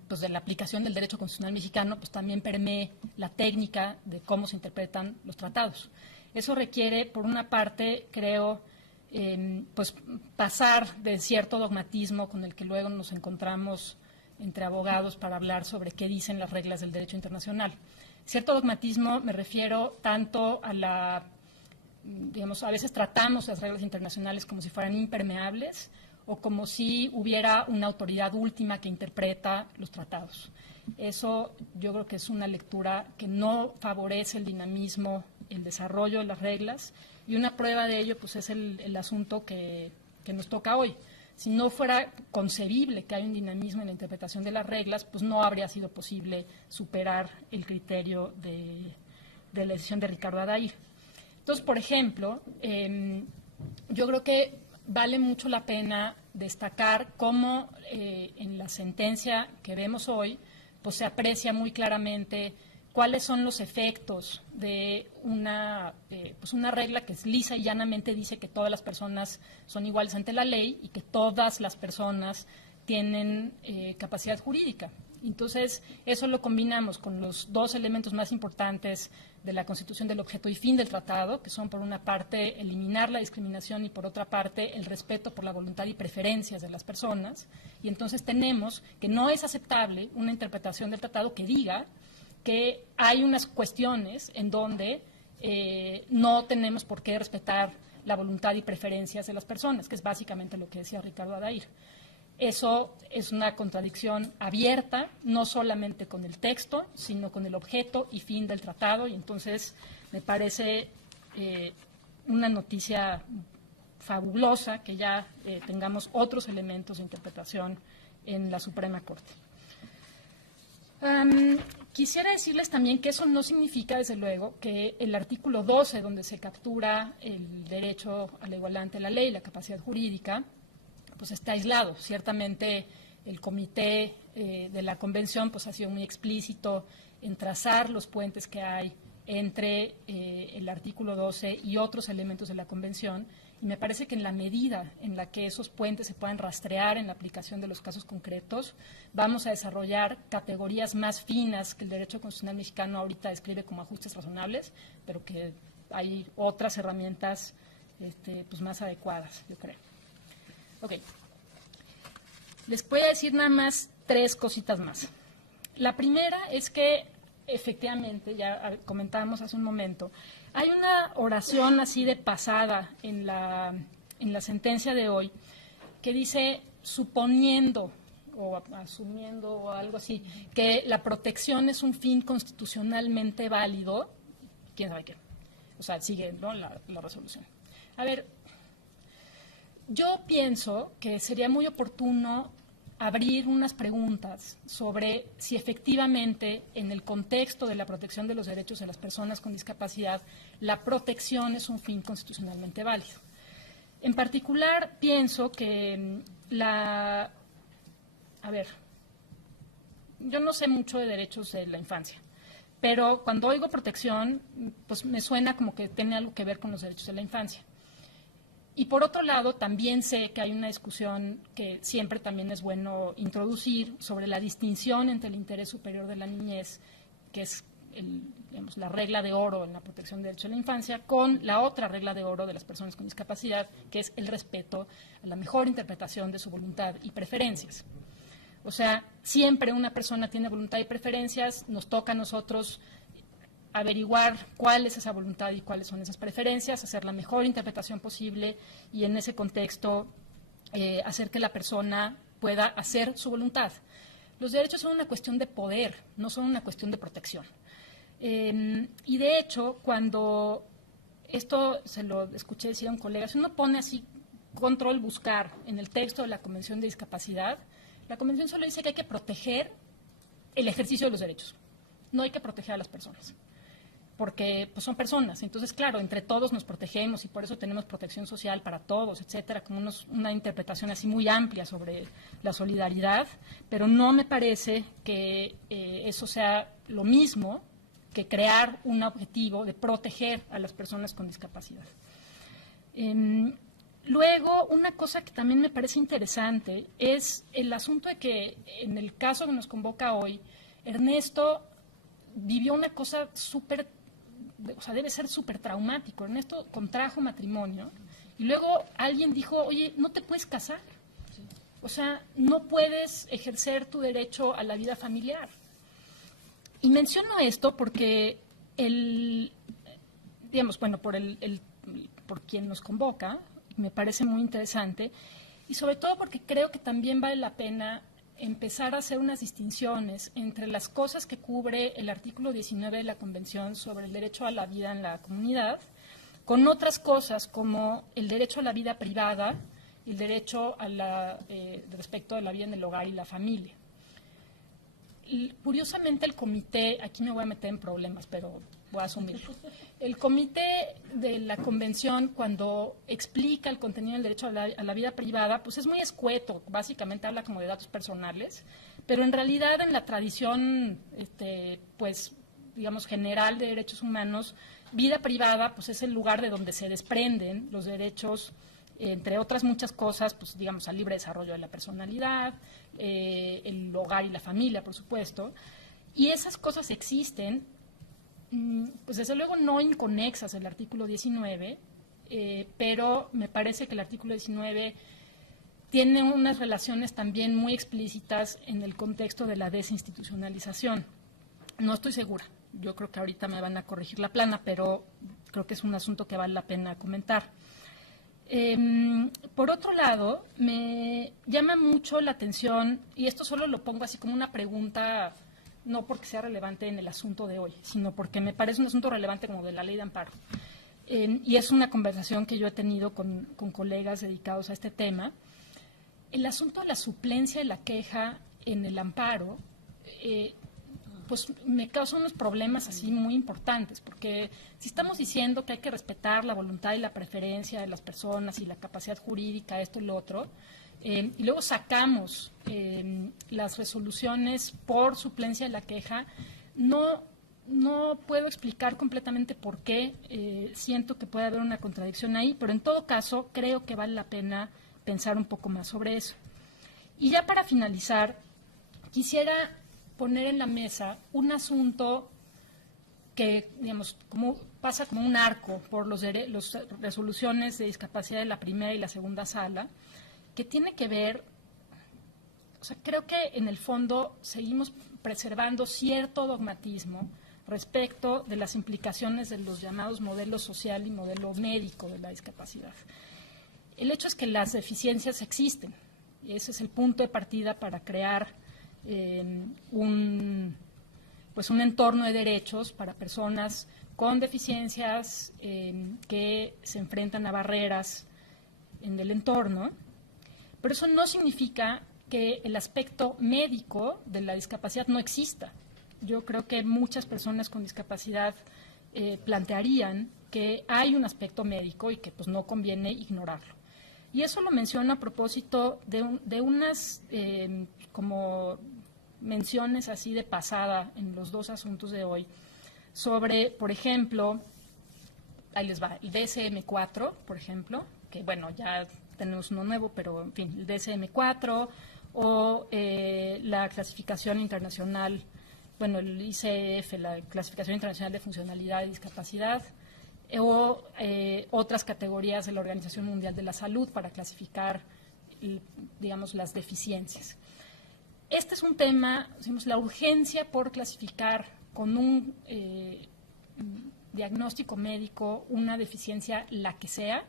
pues de la aplicación del derecho constitucional mexicano, pues también permee la técnica de cómo se interpretan los tratados. Eso requiere, por una parte, creo, pues pasar de cierto dogmatismo con el que luego nos encontramos entre abogados para hablar sobre qué dicen las reglas del derecho internacional. Cierto dogmatismo me refiero tanto a la, digamos, a veces tratamos las reglas internacionales como si fueran impermeables o como si hubiera una autoridad última que interpreta los tratados. Eso yo creo que es una lectura que no favorece el dinamismo, el desarrollo de las reglas, y una prueba de ello pues, es el asunto que nos toca hoy. Si no fuera concebible que hay un dinamismo en la interpretación de las reglas, pues no habría sido posible superar el criterio de la decisión de Ricardo Adair. Entonces, por ejemplo, yo creo que vale mucho la pena destacar cómo en la sentencia que vemos hoy, pues se aprecia muy claramente cuáles son los efectos de una regla que lisa y llanamente dice que todas las personas son iguales ante la ley y que todas las personas tienen capacidad jurídica. Entonces, eso lo combinamos con los dos elementos más importantes de la constitución del objeto y fin del tratado, que son, por una parte, eliminar la discriminación y, por otra parte, el respeto por la voluntad y preferencias de las personas. Y entonces tenemos que no es aceptable una interpretación del tratado que diga que hay unas cuestiones en donde no tenemos por qué respetar la voluntad y preferencias de las personas, que es básicamente lo que decía Ricardo Adair. Eso es una contradicción abierta, no solamente con el texto, sino con el objeto y fin del tratado, y entonces me parece una noticia fabulosa que ya tengamos otros elementos de interpretación en la Suprema Corte. Quisiera decirles también que eso no significa, desde luego, que el artículo 12, donde se captura el derecho a la igualdad ante la ley, la capacidad jurídica, pues está aislado. Ciertamente el comité de la convención pues ha sido muy explícito en trazar los puentes que hay entre el artículo 12 y otros elementos de la convención, y me parece que en la medida en la que esos puentes se puedan rastrear en la aplicación de los casos concretos, vamos a desarrollar categorías más finas que el derecho constitucional mexicano ahorita describe como ajustes razonables, pero que hay otras herramientas pues más adecuadas, yo creo. Ok. Les voy a decir nada más 3 cositas más. La primera es que, efectivamente, ya comentábamos hace un momento, hay una oración así de pasada en la sentencia de hoy que dice, suponiendo o asumiendo o algo así, que la protección es un fin constitucionalmente válido, quién sabe qué. O sea, sigue, ¿no?, la resolución. A ver, yo pienso que sería muy oportuno abrir unas preguntas sobre si efectivamente, en el contexto de la protección de los derechos de las personas con discapacidad, la protección es un fin constitucionalmente válido. En particular, pienso que yo no sé mucho de derechos de la infancia, pero cuando oigo protección, pues me suena como que tiene algo que ver con los derechos de la infancia. Y por otro lado, también sé que hay una discusión que siempre también es bueno introducir sobre la distinción entre el interés superior de la niñez, que es la regla de oro en la protección de derechos de la infancia, con la otra regla de oro de las personas con discapacidad, que es el respeto a la mejor interpretación de su voluntad y preferencias. O sea, siempre una persona tiene voluntad y preferencias, nos toca a nosotros averiguar cuál es esa voluntad y cuáles son esas preferencias, hacer la mejor interpretación posible y en ese contexto hacer que la persona pueda hacer su voluntad. Los derechos son una cuestión de poder, no son una cuestión de protección. Y de hecho, cuando esto se lo escuché decir a un colega, si uno pone así control buscar en el texto de la Convención de Discapacidad, la Convención solo dice que hay que proteger el ejercicio de los derechos, no hay que proteger a las personas, porque pues, son personas. Entonces, claro, entre todos nos protegemos y por eso tenemos protección social para todos, etcétera, como una interpretación así muy amplia sobre la solidaridad, pero no me parece que eso sea lo mismo que crear un objetivo de proteger a las personas con discapacidad. Luego, una cosa que también me parece interesante es el asunto de que en el caso que nos convoca hoy, Ernesto vivió una cosa súper, o sea, debe ser súper traumático. Ernesto contrajo matrimonio y luego alguien dijo, oye, no te puedes casar. O sea, no puedes ejercer tu derecho a la vida familiar. Y menciono esto porque por quien nos convoca, me parece muy interesante, y sobre todo porque creo que también vale la pena empezar a hacer unas distinciones entre las cosas que cubre el artículo 19 de la Convención sobre el derecho a la vida en la comunidad, con otras cosas como el derecho a la vida privada y el derecho a respecto de la vida en el hogar y la familia. curiosamente el comité, aquí me voy a meter en problemas, pero voy a asumirlo. El comité de la convención, cuando explica el contenido del derecho a la vida privada, pues es muy escueto, básicamente habla como de datos personales, pero en realidad en la tradición, pues, digamos, general de derechos humanos, vida privada, pues es el lugar de donde se desprenden los derechos, entre otras muchas cosas, pues digamos, al libre desarrollo de la personalidad, el hogar y la familia, por supuesto, y esas cosas existen, pues desde luego no inconexas el artículo 19, pero me parece que el artículo 19 tiene unas relaciones también muy explícitas en el contexto de la desinstitucionalización. No estoy segura, yo creo que ahorita me van a corregir la plana, pero creo que es un asunto que vale la pena comentar. Por otro lado, me llama mucho la atención, y esto solo lo pongo así como una pregunta, no porque sea relevante en el asunto de hoy, sino porque me parece un asunto relevante como de la ley de amparo. Y es una conversación que yo he tenido con colegas dedicados a este tema. El asunto de la suplencia y la queja en el amparo, pues me causa unos problemas así muy importantes, porque si estamos diciendo que hay que respetar la voluntad y la preferencia de las personas y la capacidad jurídica, esto y lo otro, y luego sacamos las resoluciones por suplencia de la queja, no puedo explicar completamente por qué, siento que puede haber una contradicción ahí, pero en todo caso creo que vale la pena pensar un poco más sobre eso. Y ya para finalizar, quisiera poner en la mesa un asunto que, digamos, pasa como un arco por las resoluciones de discapacidad de la primera y la segunda sala, que tiene que ver, o sea, creo que en el fondo seguimos preservando cierto dogmatismo respecto de las implicaciones de los llamados modelos social y modelo médico de la discapacidad. El hecho es que las deficiencias existen, y ese es el punto de partida para crear un entorno de derechos para personas con deficiencias que se enfrentan a barreras en el entorno, pero eso no significa que el aspecto médico de la discapacidad no exista. Yo creo que muchas personas con discapacidad plantearían que hay un aspecto médico y que pues no conviene ignorarlo. Y eso lo menciono a propósito de unas como menciones así de pasada en los dos asuntos de hoy sobre, por ejemplo, ahí les va, el DSM-4, por ejemplo, que bueno, ya tenemos uno nuevo, pero en fin, el DSM-4 o la clasificación internacional, bueno, el ICF, la clasificación internacional de funcionalidad y discapacidad, o otras categorías de la Organización Mundial de la Salud para clasificar, digamos, las deficiencias. Este es un tema, digamos, la urgencia por clasificar con un diagnóstico médico una deficiencia, la que sea,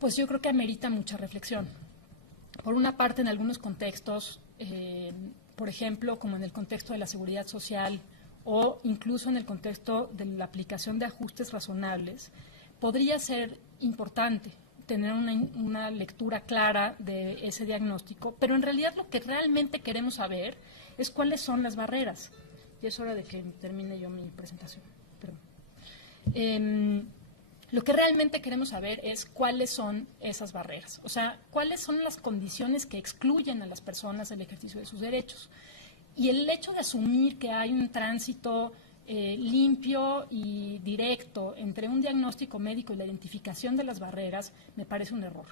pues yo creo que amerita mucha reflexión. Por una parte, en algunos contextos, por ejemplo, como en el contexto de la seguridad social o incluso en el contexto de la aplicación de ajustes razonables, podría ser importante tener una lectura clara de ese diagnóstico, pero en realidad lo que realmente queremos saber es cuáles son las barreras. Y es hora de que termine yo mi presentación. Lo que realmente queremos saber es cuáles son esas barreras, o sea, cuáles son las condiciones que excluyen a las personas del ejercicio de sus derechos. Y el hecho de asumir que hay un tránsito limpio y directo entre un diagnóstico médico y la identificación de las barreras me parece un error.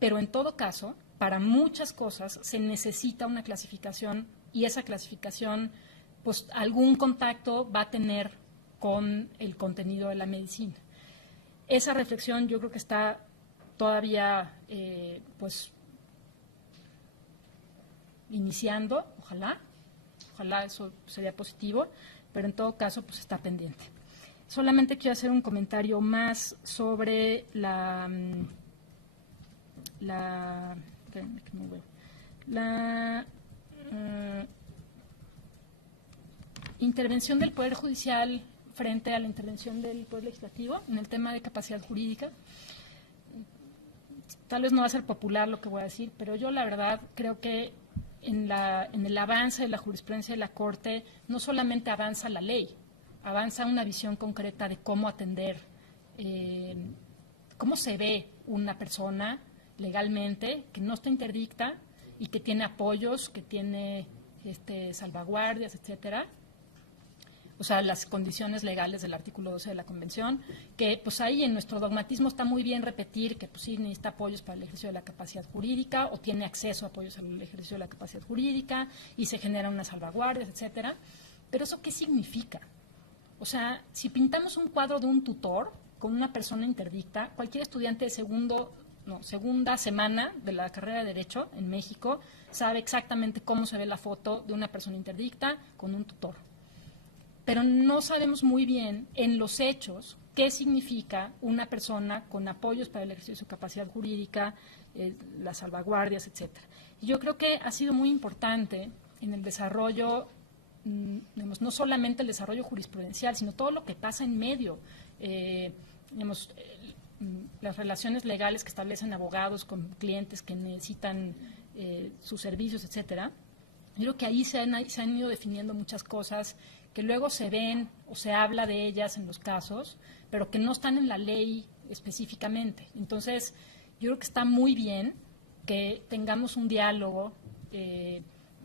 Pero en todo caso, para muchas cosas se necesita una clasificación y esa clasificación, pues algún contacto va a tener con el contenido de la medicina. Esa reflexión yo creo que está todavía, pues, iniciando, ojalá eso sería positivo, pero en todo caso, pues está pendiente. Solamente quiero hacer un comentario más sobre la intervención del Poder Judicial frente a la intervención del Poder Legislativo en el tema de capacidad jurídica. Tal vez no va a ser popular lo que voy a decir, pero yo la verdad creo que en el avance de la jurisprudencia de la Corte no solamente avanza la ley, avanza una visión concreta de cómo atender, cómo se ve una persona legalmente que no está interdicta y que tiene apoyos, que tiene salvaguardias, etcétera. O sea, las condiciones legales del artículo 12 de la Convención, que pues ahí en nuestro dogmatismo está muy bien repetir que pues sí necesita apoyos para el ejercicio de la capacidad jurídica o tiene acceso a apoyos al ejercicio de la capacidad jurídica y se generan unas salvaguardias, etcétera. Pero ¿eso qué significa? O sea, si pintamos un cuadro de un tutor con una persona interdicta, cualquier estudiante de segunda semana de la carrera de Derecho en México sabe exactamente cómo se ve la foto de una persona interdicta con un tutor. Pero no sabemos muy bien en los hechos qué significa una persona con apoyos para el ejercicio de su capacidad jurídica, las salvaguardias, etcétera. Y yo creo que ha sido muy importante en el desarrollo, digamos, no solamente el desarrollo jurisprudencial, sino todo lo que pasa en medio, digamos, las relaciones legales que establecen abogados con clientes que necesitan sus servicios, etcétera. Yo creo que ahí se han ido definiendo muchas cosas que luego se ven o se habla de ellas en los casos, pero que no están en la ley específicamente. Entonces, yo creo que está muy bien que tengamos un diálogo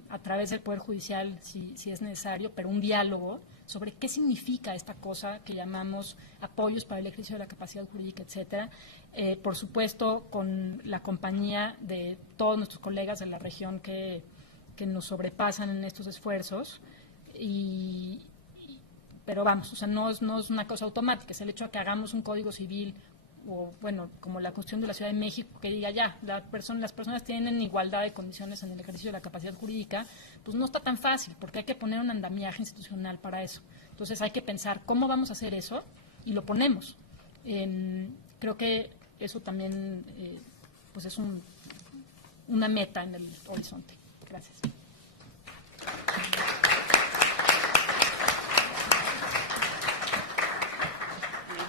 a través del Poder Judicial, si es necesario, pero un diálogo sobre qué significa esta cosa que llamamos apoyos para el ejercicio de la capacidad jurídica, etcétera. Por supuesto, con la compañía de todos nuestros colegas de la región que nos sobrepasan en estos esfuerzos. Pero vamos, o sea, no es una cosa automática, es el hecho de que hagamos un código civil o, bueno, como la cuestión de la Ciudad de México, que diga ya, las personas tienen igualdad de condiciones en el ejercicio de la capacidad jurídica, pues no está tan fácil, porque hay que poner un andamiaje institucional para eso. Entonces hay que pensar cómo vamos a hacer eso y lo ponemos. Creo que eso también pues es una meta en el horizonte. Gracias.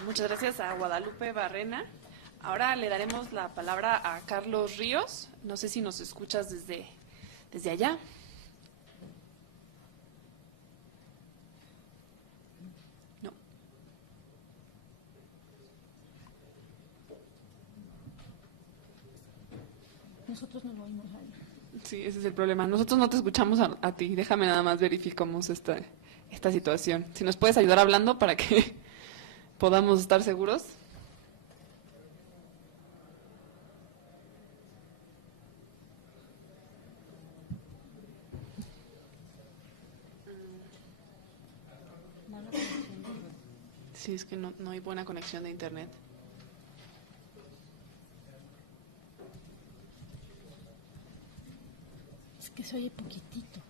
Muchas gracias a Guadalupe Barrena. Ahora le daremos la palabra a Carlos Ríos. No sé si nos escuchas desde allá. No. Nosotros no lo oímos ahí. Sí, ese es el problema. Nosotros no te escuchamos a ti. Déjame nada más verificamos esta situación. Si nos puedes ayudar hablando para que podamos estar seguros. Sí, es que no hay buena conexión de internet. Es que se oye poquitito.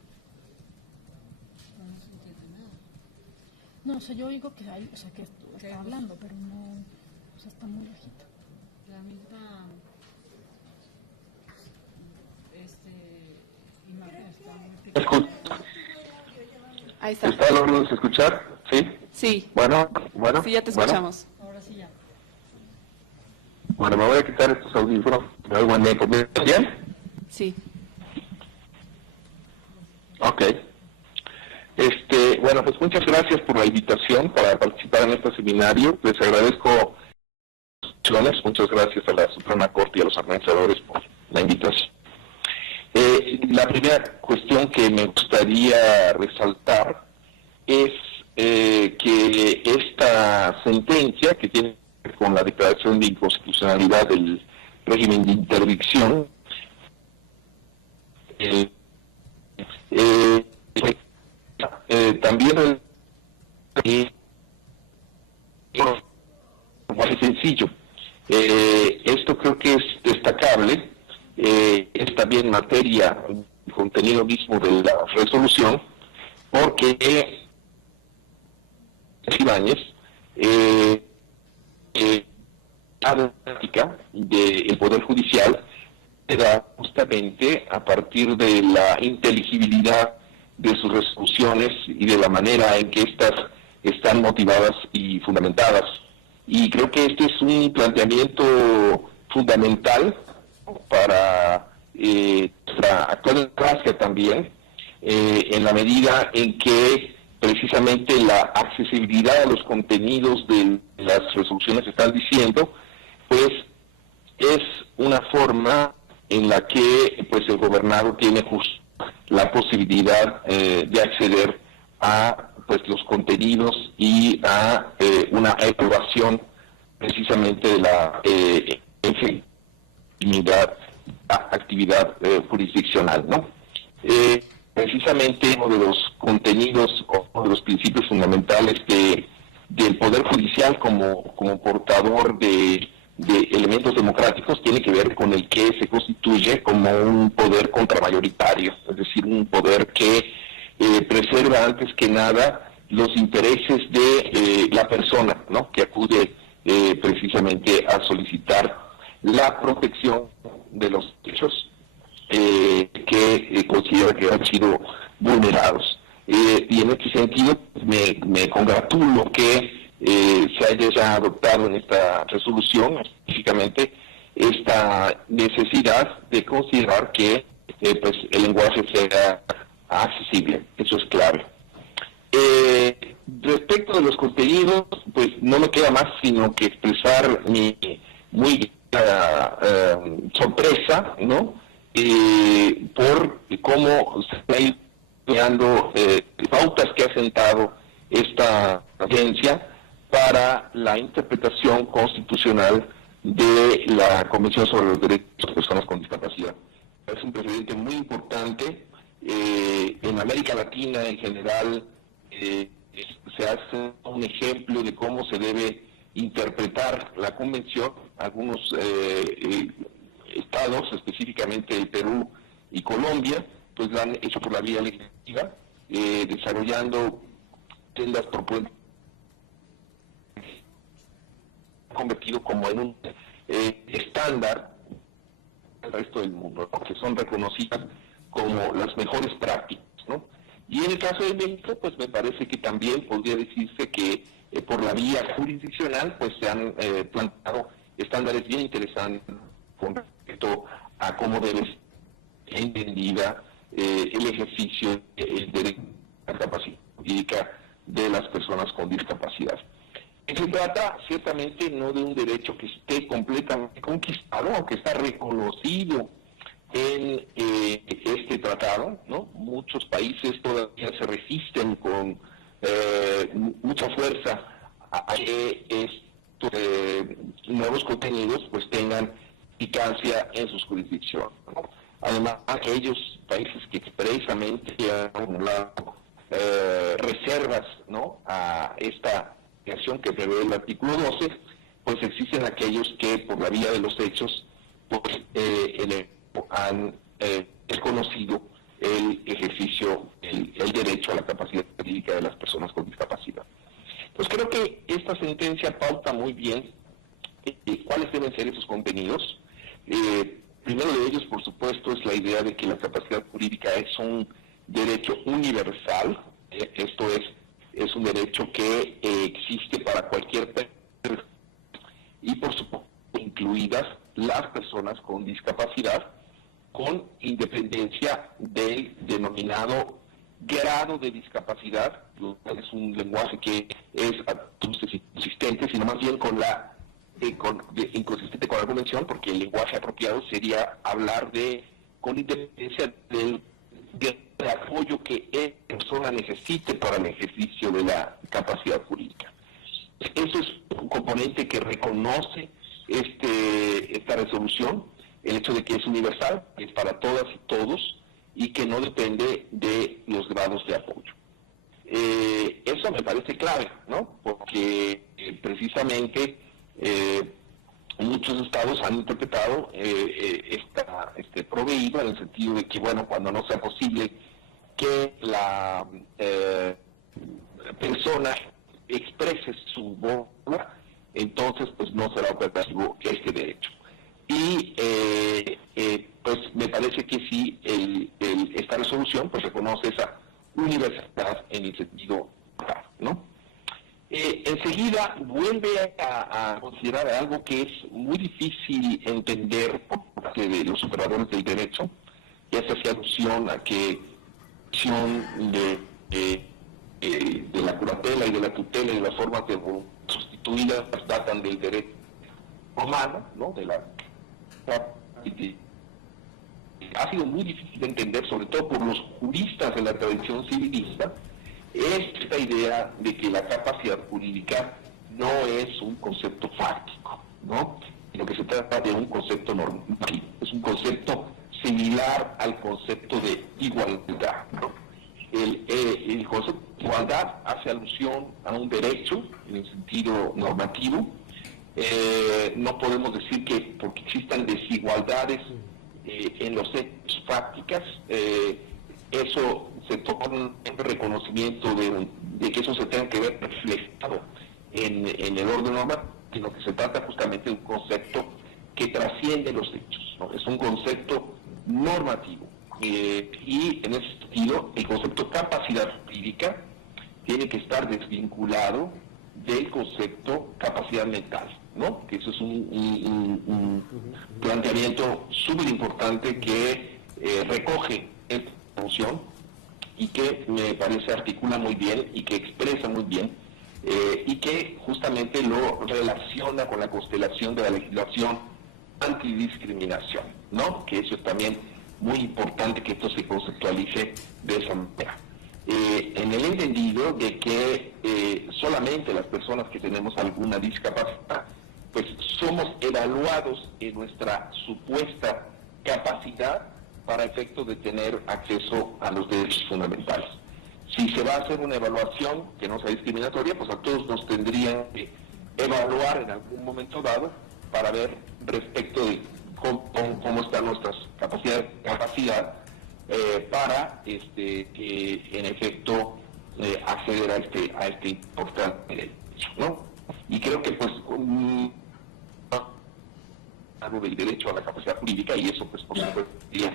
No se entiende nada. No, o sea, yo oigo que hay, o sea, que está hablando, pero no, o sea, está muy bajito. La misma imagen está muy pequeña. Ahí está. ¿Está logrando escuchar? ¿Sí? Sí. Bueno. Sí, ya te escuchamos. Ahora sí ya. Bueno, me voy a quitar estos audífonos. ¿Me oigo en eco? ¿Bien? Sí. Ok. Bueno, pues muchas gracias por la invitación para participar en este seminario. Les agradezco muchas gracias a la Suprema Corte y a los organizadores por la invitación. La primera cuestión que me gustaría resaltar es que esta sentencia, que tiene que ver con la declaración de inconstitucionalidad del régimen de interdicción, también es sencillo. Esto creo que es destacable. Es también materia, contenido mismo de la resolución, porque Ibáñez la práctica del Poder Judicial se da justamente a partir de la inteligibilidad de sus resoluciones y de la manera en que éstas están motivadas y fundamentadas. Y creo que este es un planteamiento fundamental para nuestra actual democracia también, en la medida en que precisamente la accesibilidad a los contenidos de las resoluciones están diciendo, pues es una forma en la que pues el gobernado tiene justo la posibilidad de acceder a pues los contenidos y a una aprobación precisamente de la actividad jurisdiccional, ¿no? Precisamente uno de los contenidos o uno de los principios fundamentales del Poder Judicial como portador de elementos democráticos tiene que ver con el que se constituye como un poder contramayoritario, es decir, un poder que preserva antes que nada los intereses de la persona, ¿no?, que acude precisamente a solicitar la protección de los derechos que considera que han sido vulnerados. Y en este sentido me congratulo que se haya ya adoptado en esta resolución específicamente esta necesidad de considerar que pues el lenguaje sea accesible. Eso es clave. Respecto de los contenidos, pues no me queda más sino que expresar mi muy sorpresa, ¿no?, por cómo se ha ido creando pautas que ha sentado esta agencia para la interpretación constitucional de la Convención sobre los Derechos de las Personas con Discapacidad. Es un precedente muy importante. En América Latina en general se hace un ejemplo de cómo se debe interpretar la Convención. Algunos estados, específicamente el Perú y Colombia, pues lo han hecho por la vía legislativa, desarrollando sendas propuestas convertido como en un estándar del resto del mundo, ¿no?, que son reconocidas como las mejores prácticas, ¿no? Y en el caso de México, pues me parece que también podría decirse que por la vía jurisdiccional, pues se han planteado estándares bien interesantes con respecto a cómo debe ser entendida el ejercicio del derecho a la capacidad jurídica de las personas con discapacidad. Se trata ciertamente no de un derecho que esté completamente conquistado o que está reconocido en este tratado, ¿no? Muchos países todavía se resisten con mucha fuerza a que estos nuevos contenidos pues tengan eficacia en sus jurisdicciones, ¿no? Además, aquellos países que expresamente han formulado reservas, ¿no?, a esta acción que prevé el artículo 12, pues existen aquellos que por la vía de los hechos pues han reconocido el ejercicio, el derecho a la capacidad jurídica de las personas con discapacidad. Pues creo que esta sentencia pauta muy bien cuáles deben ser esos contenidos. Primero de ellos, por supuesto, es la idea de que la capacidad jurídica es un derecho universal. Esto es un derecho que existe para cualquier persona y, por supuesto, incluidas las personas con discapacidad, con independencia del denominado grado de discapacidad. Es un lenguaje que es inconsistente, sino más bien inconsistente con la convención, porque el lenguaje apropiado sería hablar con independencia del apoyo que esa persona necesite para el ejercicio de la capacidad jurídica. Eso es un componente que reconoce esta resolución, el hecho de que es universal, que es para todas y todos, y que no depende de los grados de apoyo. Eso me parece clave, ¿no?, porque precisamente muchos estados han interpretado proveído en el sentido de que, bueno, cuando no sea posible que la persona exprese su voz, entonces pues no será operativo este derecho. Y pues me parece que sí, esta resolución pues reconoce esa universalidad en el sentido, ¿no? Enseguida vuelve a considerar algo que es muy difícil entender por parte de los operadores del derecho, ya se hacía alusión a que de la curatela y de la tutela y de las formas de sustituidas datan del derecho romano, ¿no? Ha sido muy difícil de entender, sobre todo por los juristas de la tradición civilista, esta idea de que la capacidad jurídica no es un concepto fáctico, ¿no? Sino que se trata de un concepto normativo, es un concepto similar al concepto de igualdad, ¿no? El concepto de igualdad hace alusión a un derecho en el sentido normativo. No podemos decir que porque existan desigualdades en los hechos prácticas, eso se torna un reconocimiento de que eso se tenga que ver reflejado en el orden normal, sino que se trata justamente de un concepto que trasciende los hechos, ¿no? Es un concepto normativo. Y en ese sentido, el concepto capacidad jurídica tiene que estar desvinculado del concepto capacidad mental, ¿no? Que eso es un planteamiento súper importante que recoge esta función y que me parece articula muy bien y que expresa muy bien y que justamente lo relaciona con la constelación de la legislación antidiscriminación, ¿no? Que eso es también muy importante que esto se conceptualice de esa manera. En el entendido de que solamente las personas que tenemos alguna discapacidad, pues somos evaluados en nuestra supuesta capacidad para efecto de tener acceso a los derechos fundamentales. Si se va a hacer una evaluación que no sea discriminatoria, pues a todos nos tendrían que evaluar en algún momento dado para ver respecto de cómo está nuestra capacidad para en efecto acceder a este importante derecho, ¿no? Y creo que pues algo del derecho a la capacidad jurídica, y eso pues por supuesto sería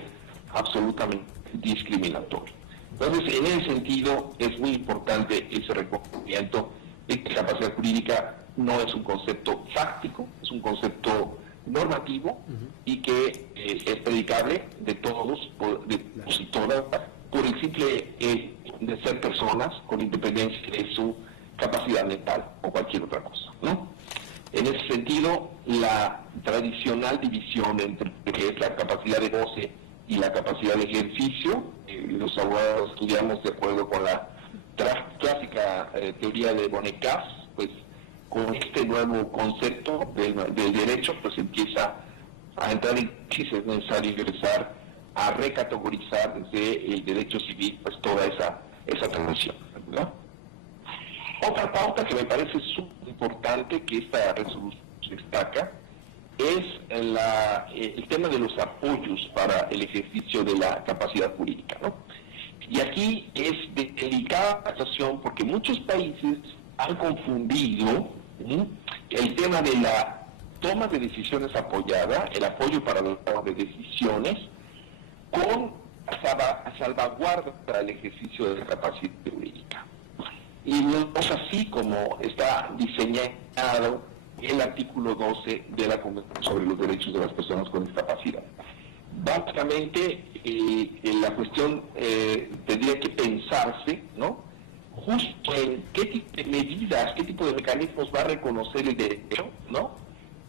absolutamente discriminatorio. Entonces, en ese sentido es muy importante ese reconocimiento de que la capacidad jurídica no es un concepto fáctico, es un concepto normativo y que es predicable de todos y todas por el simple de ser personas con independencia de su capacidad mental o cualquier otra cosa, ¿no? En ese sentido, la tradicional división entre lo que es la capacidad de goce y la capacidad de ejercicio, los abogados estudiamos de acuerdo con la clásica teoría de Bonnecas, pues con este nuevo concepto del derecho, pues empieza a entrar en crisis, es necesario ingresar a recategorizar desde el derecho civil pues toda esa transición, ¿verdad? Otra pauta que me parece súper importante que esta resolución destaca es el tema de los apoyos para el ejercicio de la capacidad jurídica, ¿no? Y aquí es de delicada situación porque muchos países han confundido el tema de la toma de decisiones apoyada, el apoyo para la toma de decisiones, con salvaguarda para el ejercicio de la capacidad jurídica. Y no es así como está diseñado el artículo 12 de la Convención sobre los Derechos de las Personas con Discapacidad. Básicamente, la cuestión tendría que pensarse, ¿no?, justo en qué tipo de medidas, qué tipo de mecanismos va a reconocer el derecho, ¿no?,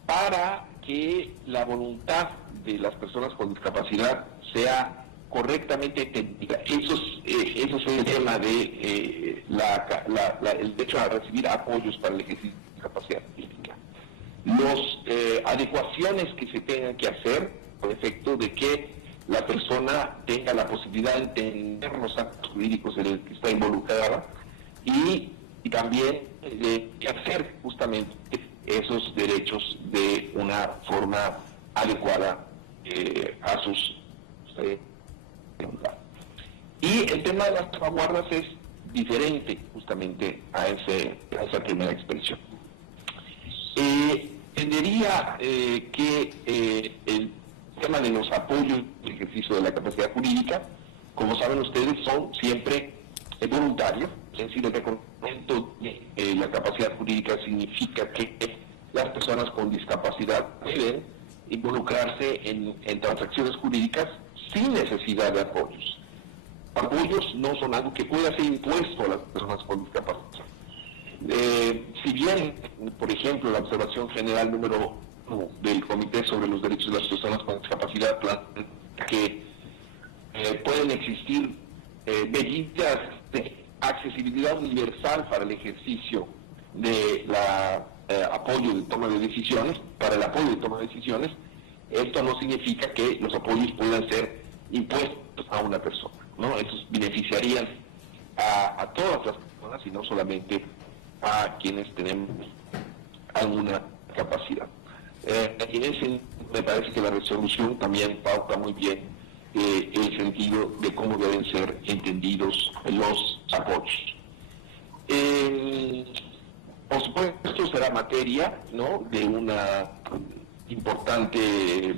para que la voluntad de las personas con discapacidad sea correctamente entendida. Eso es el tema de el derecho a recibir apoyos para el ejercicio de capacidad jurídica. Las adecuaciones que se tengan que hacer por efecto de que la persona tenga la posibilidad de entender los actos jurídicos en el que está involucrada y también de hacer justamente esos derechos de una forma adecuada a sus y el tema de las salvaguardas es diferente justamente a esa primera expresión. Entendería que el tema de los apoyos del ejercicio de la capacidad jurídica, como saben ustedes, son siempre voluntarios, es decir, el reconocimiento de la capacidad jurídica significa que las personas con discapacidad pueden involucrarse en transacciones jurídicas sin necesidad de apoyos. Apoyos no son algo que pueda ser impuesto a las personas con discapacidad. Si bien, por ejemplo, la observación general número 1 del Comité sobre los Derechos de las Personas con Discapacidad plantea que pueden existir medidas de accesibilidad universal para el ejercicio de la apoyo de toma de decisiones, para el apoyo de toma de decisiones, esto no significa que los apoyos puedan ser impuestos a una persona, ¿no? Estos beneficiarían a todas las personas y no solamente a quienes tenemos alguna capacidad. En ese me parece que la resolución también pauta muy bien el sentido de cómo deben ser entendidos los apoyos. Por supuesto, será materia, ¿no?, de una importante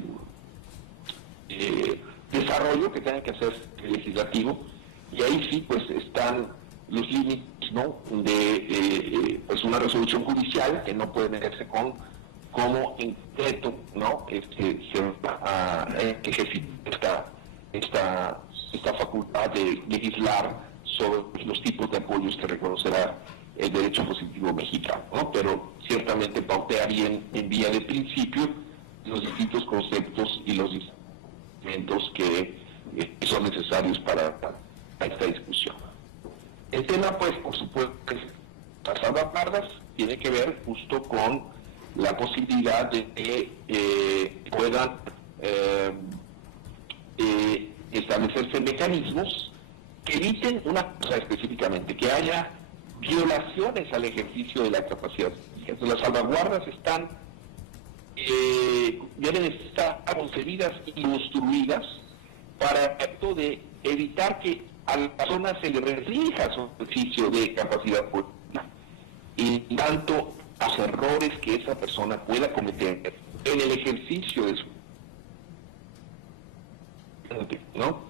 desarrollo que tenga que hacer el legislativo, y ahí sí pues están los límites, ¿no?, de pues una resolución judicial que no puede verse con cómo en concreto, ¿no?, se va a ejercitar esta facultad de legislar sobre los tipos de apoyos que reconocerá el derecho positivo mexicano, ¿no? Pero ciertamente pautea bien en vía de principio los distintos conceptos y los instrumentos que son necesarios para esta discusión. El tema, pues, por supuesto, las salvaguardas tiene que ver justo con la posibilidad de que puedan establecerse mecanismos que eviten una cosa específicamente, que haya violaciones al ejercicio de la capacidad. Entonces, las salvaguardas deben estar concebidas y construidas para el efecto de evitar que a la persona se le restrinja su ejercicio de capacidad política y tanto los errores que esa persona pueda cometer en el ejercicio de su, ¿no?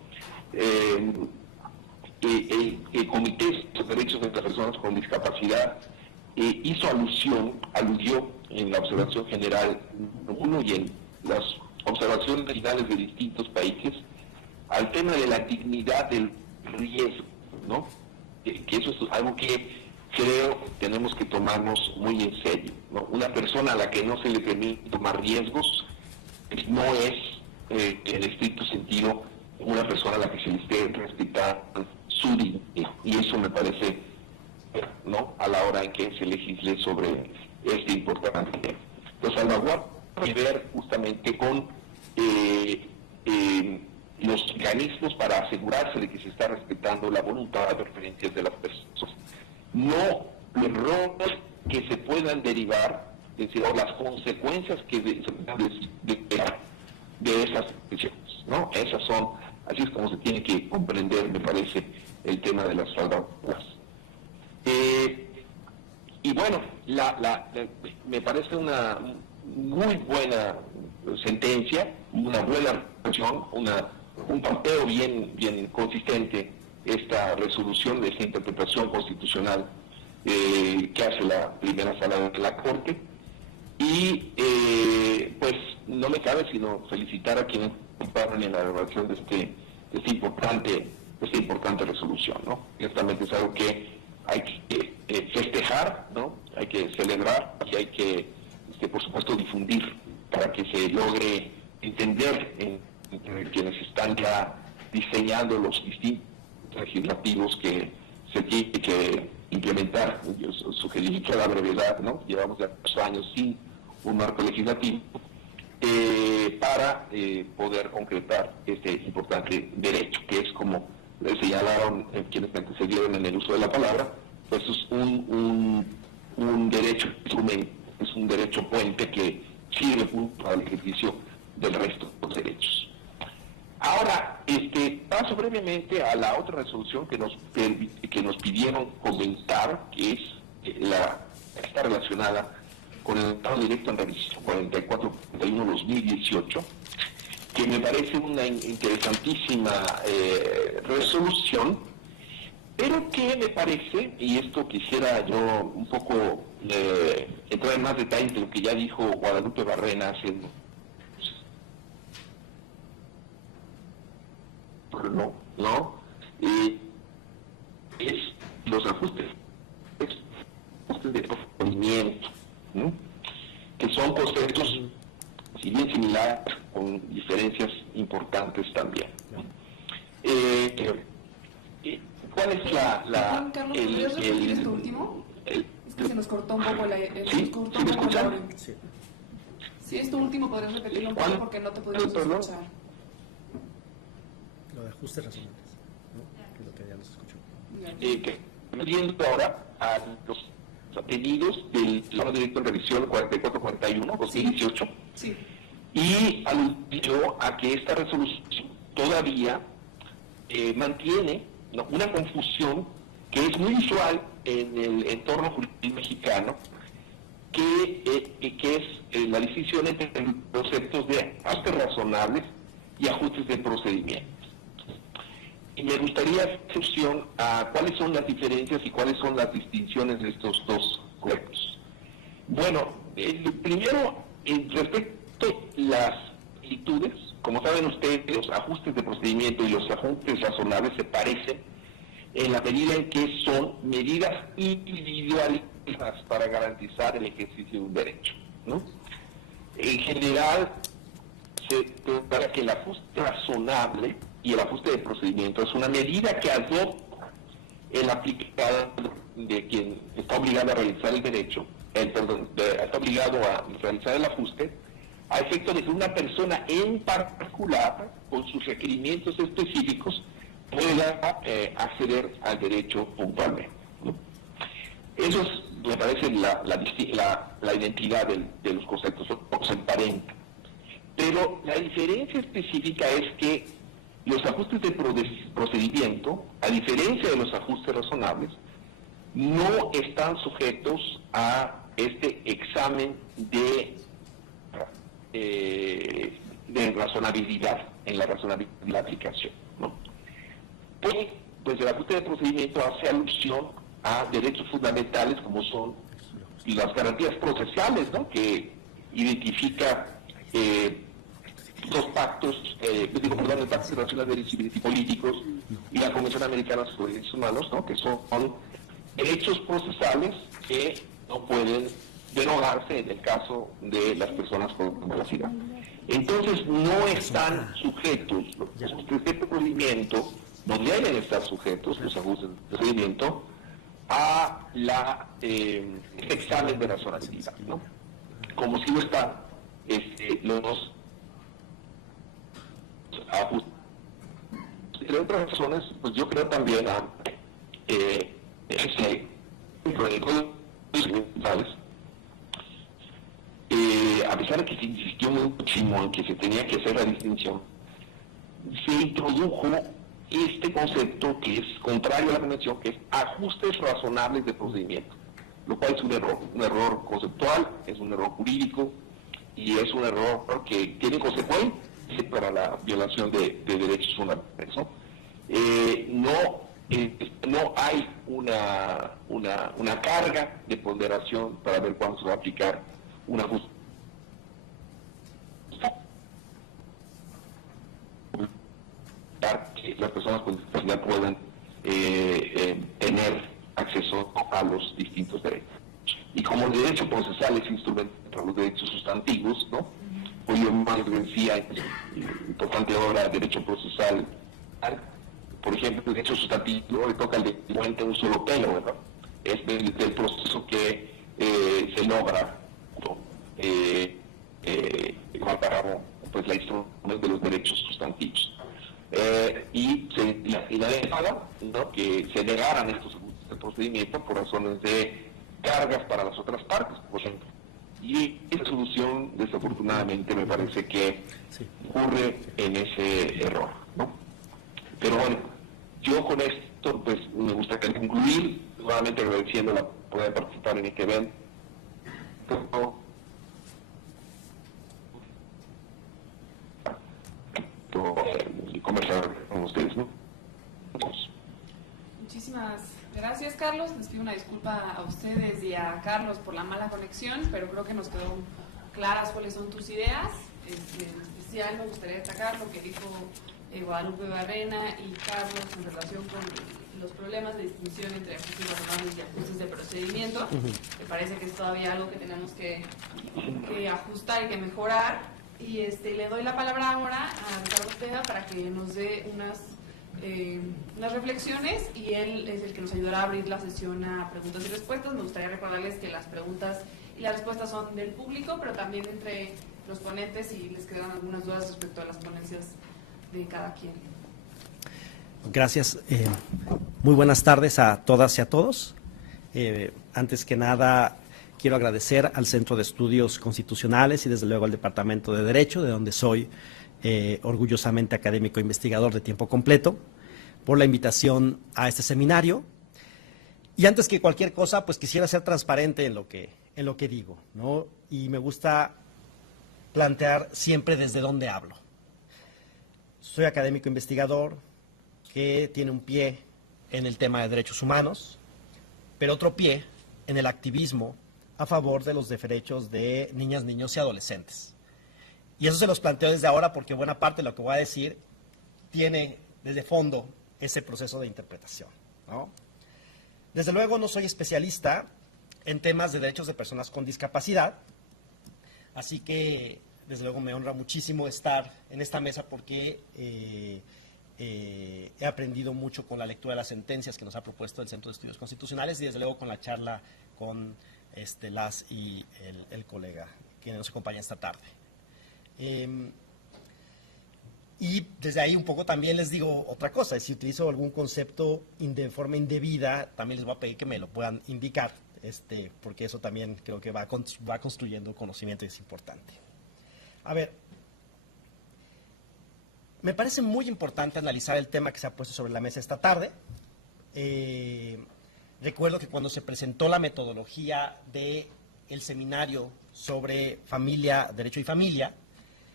El Comité de Derechos de las Personas con Discapacidad aludió en la observación general 1 y en las observaciones finales de distintos países al tema de la dignidad del riesgo, ¿no? Que eso es algo que creo tenemos que tomarnos muy en serio, ¿no? Una persona a la que no se le permite tomar riesgos no es, en estricto sentido, una persona a la que se le esté respetando su dignidad. Y eso me parece, ¿no?, a la hora en que se legisle sobre este importante tema. Los salvaguardas tienen que ver justamente con los mecanismos para asegurarse de que se está respetando la voluntad de preferencias de las personas. No errores que se puedan derivar, es decir, o las consecuencias que de esas decisiones, ¿no? Esas son, así es como se tiene que comprender, me parece, el tema de las salvaguardas. Y bueno, me parece una muy buena sentencia, una buena resolución, un planteo bien consistente, esta resolución de esta interpretación constitucional que hace la primera sala de la Corte. Y pues no me cabe sino felicitar a quienes participaron en la elaboración de esta importante resolución, ¿no? Ciertamente es algo que hay que festejar, ¿no? Hay que celebrar y hay que, por supuesto, difundir para que se logre entender entre quienes están ya diseñando los distintos legislativos que se tiene que implementar. Yo sugerí que a la brevedad, ¿no? Llevamos ya 2 años sin un marco legislativo para poder concretar este importante derecho, que es, como señalaron quienes me antecedieron en el uso de la palabra, pues es un derecho instrumento, es un derecho puente que sirve para el ejercicio del resto de los derechos. Ahora, paso brevemente a la otra resolución que nos pidieron comentar, que es está relacionada con el Estado Directo en Revisión 4441-2018, que me parece una interesantísima resolución, pero que me parece, y esto quisiera yo un poco entrar en más detalles de lo que ya dijo Guadalupe Barrena hace torno, ¿no? Es los ajustes de procedimiento, ¿no? Que son conceptos, si bien similares, con diferencias importantes también, ¿no? ¿Cuál es Carlos, ¿podrías repetir esto último? Es que se nos cortó un poco ¿Sí? ¿Sí me escuchan? Sí, esto último podrías repetirlo un poco porque no te pudimos escuchar. Lo de ajustes razonables, ¿no? Que es lo que ya nos escuchó. Viendo ahora a los pedidos del Plano Directo de Revisión 4441-2018, sí. Y aludió a que esta resolución todavía mantiene, ¿no?, una confusión que es muy usual en el entorno jurídico mexicano, que es la distinción entre conceptos de ajustes razonables y ajustes de procedimiento. Y me gustaría hacer alusión a cuáles son las diferencias y cuáles son las distinciones de estos dos conceptos. Bueno, primero, respecto a las similitudes, como saben ustedes, los ajustes de procedimiento y los ajustes razonables se parecen en la medida en que son medidas individualizadas para garantizar el ejercicio de un derecho, ¿no? En general, se trata que el ajuste razonable y el ajuste de procedimiento es una medida que adopta el aplicado de quien está obligado a realizar el derecho, está obligado a realizar el ajuste, a efecto de que una persona en particular, con sus requerimientos específicos, pueda acceder al derecho puntualmente, ¿no? Eso es, me parece, la identidad de los conceptos, se emparenta. Pero la diferencia específica es que los ajustes de procedimiento, a diferencia de los ajustes razonables, no están sujetos a este examen de razonabilidad, en la razonabilidad de la aplicación, ¿no? Pues el ajuste de procedimiento hace alusión a derechos fundamentales como son las garantías procesales, ¿no?, que identifica los pactos, el Pacto Internacional de Derechos Civiles y Políticos y la Convención Americana sobre Derechos Humanos, ¿no?, que son derechos procesales que no pueden derogarse en el caso de las personas con discapacidad. Entonces no están sujetos los ajustes de procedimiento, no deben estar sujetos los ajustes de procedimiento a la examen de razonabilidad, ¿no? Como si no están los ajustes. Entre otras razones, pues yo creo también a pesar de que se insistió muchísimo en que se tenía que hacer la distinción, se introdujo este concepto que es contrario a la convención, que es ajustes razonables de procedimiento, lo cual es un error conceptual, es un error jurídico y es un error que tiene consecuencias para la violación de derechos fundamentales, ¿no? No hay una carga de ponderación para ver cuándo se va a aplicar un ajuste. Que las personas con discapacidad puedan tener acceso a los distintos derechos. Y como el derecho procesal es instrumento para los derechos sustantivos, ¿no?, pues yo más decía, importante ahora, derecho procesal, por ejemplo, el derecho sustantivo le toca al delincuente un solo pelo, ¿verdad? Es del proceso que se logra, ¿no?, para pues la instrumentación de los derechos sustantivos. Y la denegada, ¿no?, que se negaran estos ajustes de procedimiento por razones de cargas para las otras partes, por ejemplo. Y esa solución, desafortunadamente, me parece que ocurre en ese error, ¿no? Pero bueno, yo con esto, pues, me gustaría concluir, nuevamente agradeciendo la poder participar en este evento. Y conversar con ustedes, ¿no? Muchísimas gracias, Carlos. Les pido una disculpa a ustedes y a Carlos por la mala conexión, pero creo que nos quedó claras cuáles son tus ideas. En especial me gustaría destacar lo que dijo Guadalupe Barrena y Carlos en relación con los problemas de distinción entre ajustes razonables y ajustes de procedimiento. Me parece que es todavía algo que tenemos que ajustar y que mejorar. Y le doy la palabra ahora a Ricardo Ortega para que nos dé unas reflexiones, y él es el que nos ayudará a abrir la sesión a preguntas y respuestas. Me gustaría recordarles que las preguntas y las respuestas son del público, pero también entre los ponentes, y les quedan algunas dudas respecto a las ponencias de cada quien. Gracias. Muy buenas tardes a todas y a todos. Antes que nada, quiero agradecer al Centro de Estudios Constitucionales y desde luego al Departamento de Derecho, de donde soy orgullosamente académico investigador de tiempo completo, por la invitación a este seminario. Y antes que cualquier cosa, pues quisiera ser transparente en lo que digo, ¿no? Y me gusta plantear siempre desde dónde hablo. Soy académico investigador que tiene un pie en el tema de derechos humanos, pero otro pie en el activismo a favor de los derechos de niñas, niños y adolescentes. Y eso se los planteo desde ahora porque buena parte de lo que voy a decir tiene desde fondo ese proceso de interpretación, ¿no? Desde luego no soy especialista en temas de derechos de personas con discapacidad, así que desde luego me honra muchísimo estar en esta mesa porque he aprendido mucho con la lectura de las sentencias que nos ha propuesto el Centro de Estudios Constitucionales y desde luego con la charla con Las y el colega que nos acompaña esta tarde. Y desde ahí un poco también les digo otra cosa, si utilizo algún concepto de forma indebida, también les voy a pedir que me lo puedan indicar, porque eso también creo que va construyendo conocimiento y es importante. A ver, me parece muy importante analizar el tema que se ha puesto sobre la mesa esta tarde. Recuerdo que cuando se presentó la metodología del seminario sobre familia, derecho y familia,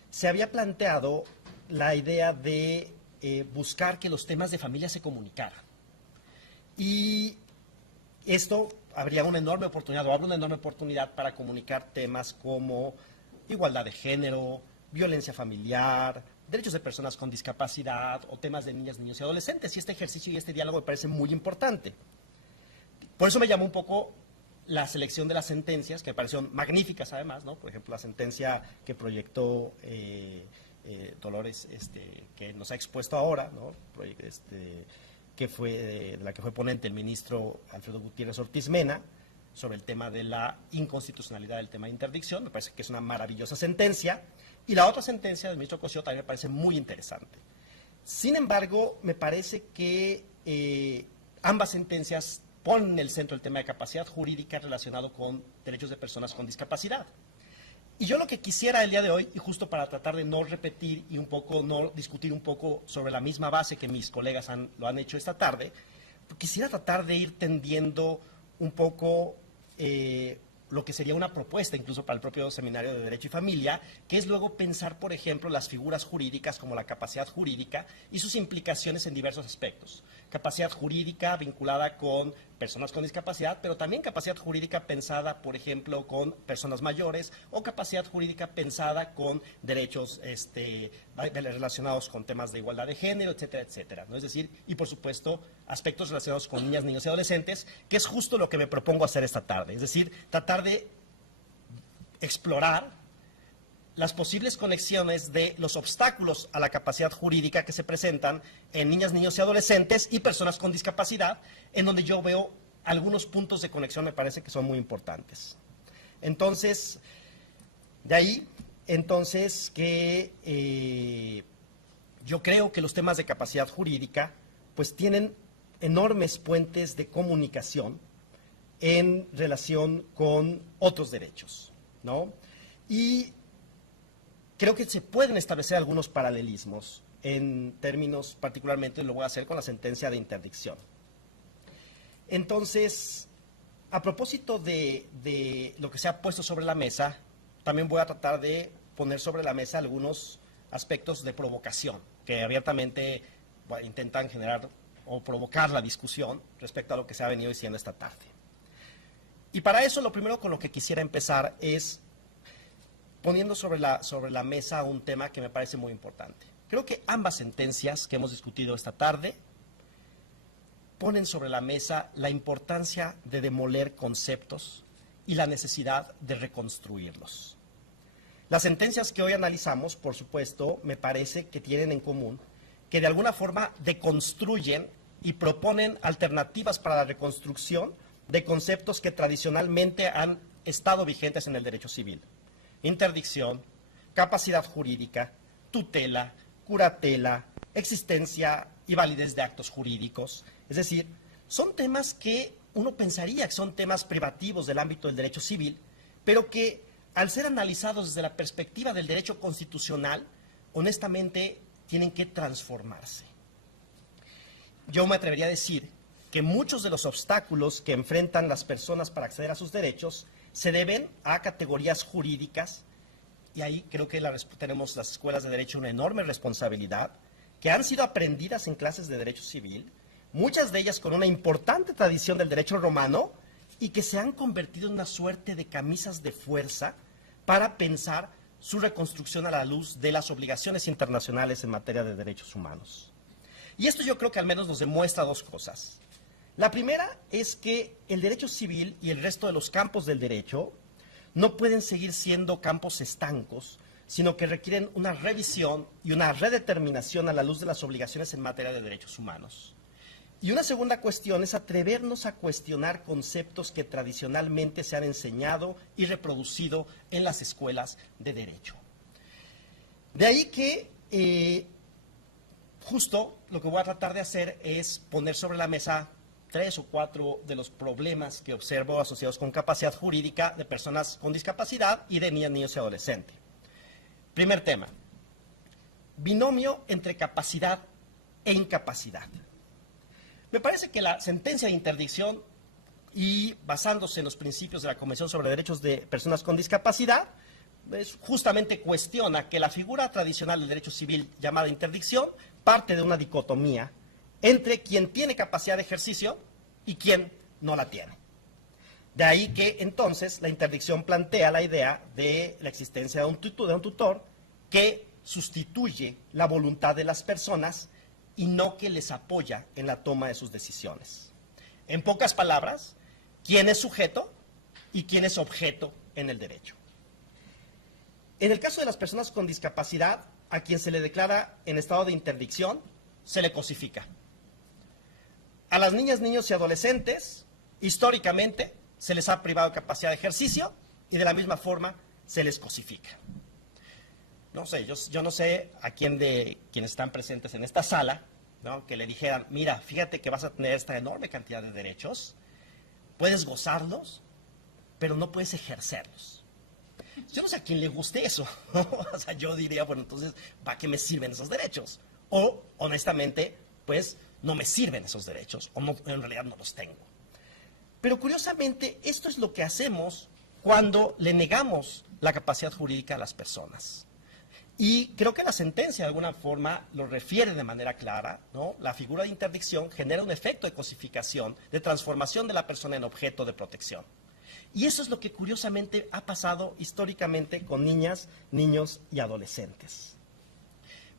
se había planteado la idea de buscar que los temas de familia se comunicaran. Y esto habría una enorme oportunidad, o abre una enorme oportunidad para comunicar temas como igualdad de género, violencia familiar, derechos de personas con discapacidad o temas de niñas, niños y adolescentes. Y este ejercicio y este diálogo me parece muy importante. Por eso me llamó un poco la selección de las sentencias, que me parecieron magníficas además, ¿no? Por ejemplo, la sentencia que proyectó Dolores, que nos ha expuesto ahora, ¿no? Que fue de la que fue ponente el ministro Alfredo Gutiérrez Ortiz Mena, sobre el tema de la inconstitucionalidad del tema de interdicción. Me parece que es una maravillosa sentencia. Y la otra sentencia del ministro Cosío también me parece muy interesante. Sin embargo, me parece que ambas sentencias ponen en el centro el tema de capacidad jurídica relacionado con derechos de personas con discapacidad. Y yo lo que quisiera el día de hoy, y justo para tratar de no repetir y un poco no discutir un poco sobre la misma base que mis colegas lo han hecho esta tarde, quisiera tratar de ir tendiendo un poco lo que sería una propuesta incluso para el propio Seminario de Derecho y Familia, que es luego pensar, por ejemplo, las figuras jurídicas como la capacidad jurídica y sus implicaciones en diversos aspectos. Capacidad jurídica vinculada con personas con discapacidad, pero también capacidad jurídica pensada, por ejemplo, con personas mayores, o capacidad jurídica pensada con derechos relacionados con temas de igualdad de género, etcétera, etcétera, ¿no? Es decir, y por supuesto, aspectos relacionados con niñas, niños y adolescentes, que es justo lo que me propongo hacer esta tarde. Es decir, tratar de explorar las posibles conexiones de los obstáculos a la capacidad jurídica que se presentan en niñas, niños y adolescentes y personas con discapacidad, en donde yo veo algunos puntos de conexión, me parece que son muy importantes. Entonces, de ahí, que yo creo que los temas de capacidad jurídica pues tienen enormes puentes de comunicación en relación con otros derechos, ¿no? Y creo que se pueden establecer algunos paralelismos en términos, particularmente lo voy a hacer con la sentencia de interdicción. Entonces, a propósito de lo que se ha puesto sobre la mesa, también voy a tratar de poner sobre la mesa algunos aspectos de provocación que abiertamente intentan generar o provocar la discusión respecto a lo que se ha venido diciendo esta tarde. Y para eso, lo primero con lo que quisiera empezar es poniendo sobre la mesa un tema que me parece muy importante. Creo que ambas sentencias que hemos discutido esta tarde ponen sobre la mesa la importancia de demoler conceptos y la necesidad de reconstruirlos. Las sentencias que hoy analizamos, por supuesto, me parece que tienen en común que de alguna forma deconstruyen y proponen alternativas para la reconstrucción de conceptos que tradicionalmente han estado vigentes en el derecho civil. Interdicción, capacidad jurídica, tutela, curatela, existencia y validez de actos jurídicos. Es decir, son temas que uno pensaría que son temas privativos del ámbito del derecho civil, pero que al ser analizados desde la perspectiva del derecho constitucional, honestamente tienen que transformarse. Yo me atrevería a decir que muchos de los obstáculos que enfrentan las personas para acceder a sus derechos se deben a categorías jurídicas, y ahí creo que tenemos las escuelas de derecho una enorme responsabilidad, que han sido aprendidas en clases de derecho civil, muchas de ellas con una importante tradición del derecho romano, y que se han convertido en una suerte de camisas de fuerza para pensar su reconstrucción a la luz de las obligaciones internacionales en materia de derechos humanos. Y esto yo creo que al menos nos demuestra dos cosas. La primera es que el derecho civil y el resto de los campos del derecho no pueden seguir siendo campos estancos, sino que requieren una revisión y una redeterminación a la luz de las obligaciones en materia de derechos humanos. Y una segunda cuestión es atrevernos a cuestionar conceptos que tradicionalmente se han enseñado y reproducido en las escuelas de derecho. De ahí que justo lo que voy a tratar de hacer es poner sobre la mesa 3 o 4 de los problemas que observo asociados con capacidad jurídica de personas con discapacidad y de niñas, niños y adolescentes. Primer tema, binomio entre capacidad e incapacidad. Me parece que la sentencia de interdicción, y basándose en los principios de la Convención sobre Derechos de Personas con Discapacidad, justamente cuestiona que la figura tradicional del derecho civil llamada interdicción parte de una dicotomía entre quien tiene capacidad de ejercicio y quien no la tiene. De ahí que entonces la interdicción plantea la idea de la existencia de un tutor que sustituye la voluntad de las personas y no que les apoya en la toma de sus decisiones. En pocas palabras, quién es sujeto y quién es objeto en el derecho. En el caso de las personas con discapacidad, a quien se le declara en estado de interdicción, se le cosifica. A las niñas, niños y adolescentes, históricamente, se les ha privado capacidad de ejercicio y de la misma forma se les cosifica. No sé, yo no sé a quién de quienes están presentes en esta sala, ¿no?, que le dijeran, mira, fíjate que vas a tener esta enorme cantidad de derechos, puedes gozarlos, pero no puedes ejercerlos. Yo no sé a quién le guste eso, ¿no? O sea, yo diría, bueno, entonces, ¿para qué me sirven esos derechos? O, honestamente, pues, no me sirven esos derechos, o no, en realidad no los tengo. Pero, curiosamente, esto es lo que hacemos cuando le negamos la capacidad jurídica a las personas. Y creo que la sentencia, de alguna forma, lo refiere de manera clara, ¿no? La figura de interdicción genera un efecto de cosificación, de transformación de la persona en objeto de protección. Y eso es lo que curiosamente ha pasado históricamente con niñas, niños y adolescentes.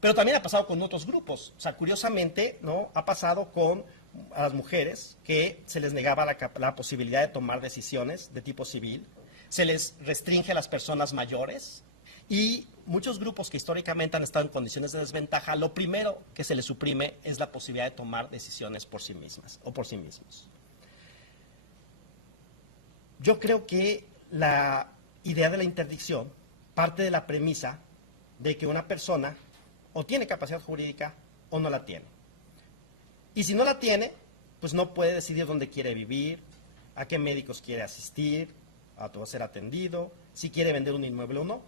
Pero también ha pasado con otros grupos. O sea, curiosamente, ¿no?, ha pasado con a las mujeres que se les negaba la posibilidad de tomar decisiones de tipo civil, se les restringe a las personas mayores y muchos grupos que históricamente han estado en condiciones de desventaja, lo primero que se les suprime es la posibilidad de tomar decisiones por sí mismas o por sí mismos. Yo creo que la idea de la interdicción parte de la premisa de que una persona o tiene capacidad jurídica o no la tiene. Y si no la tiene, pues no puede decidir dónde quiere vivir, a qué médicos quiere asistir, a ser atendido, si quiere vender un inmueble o no.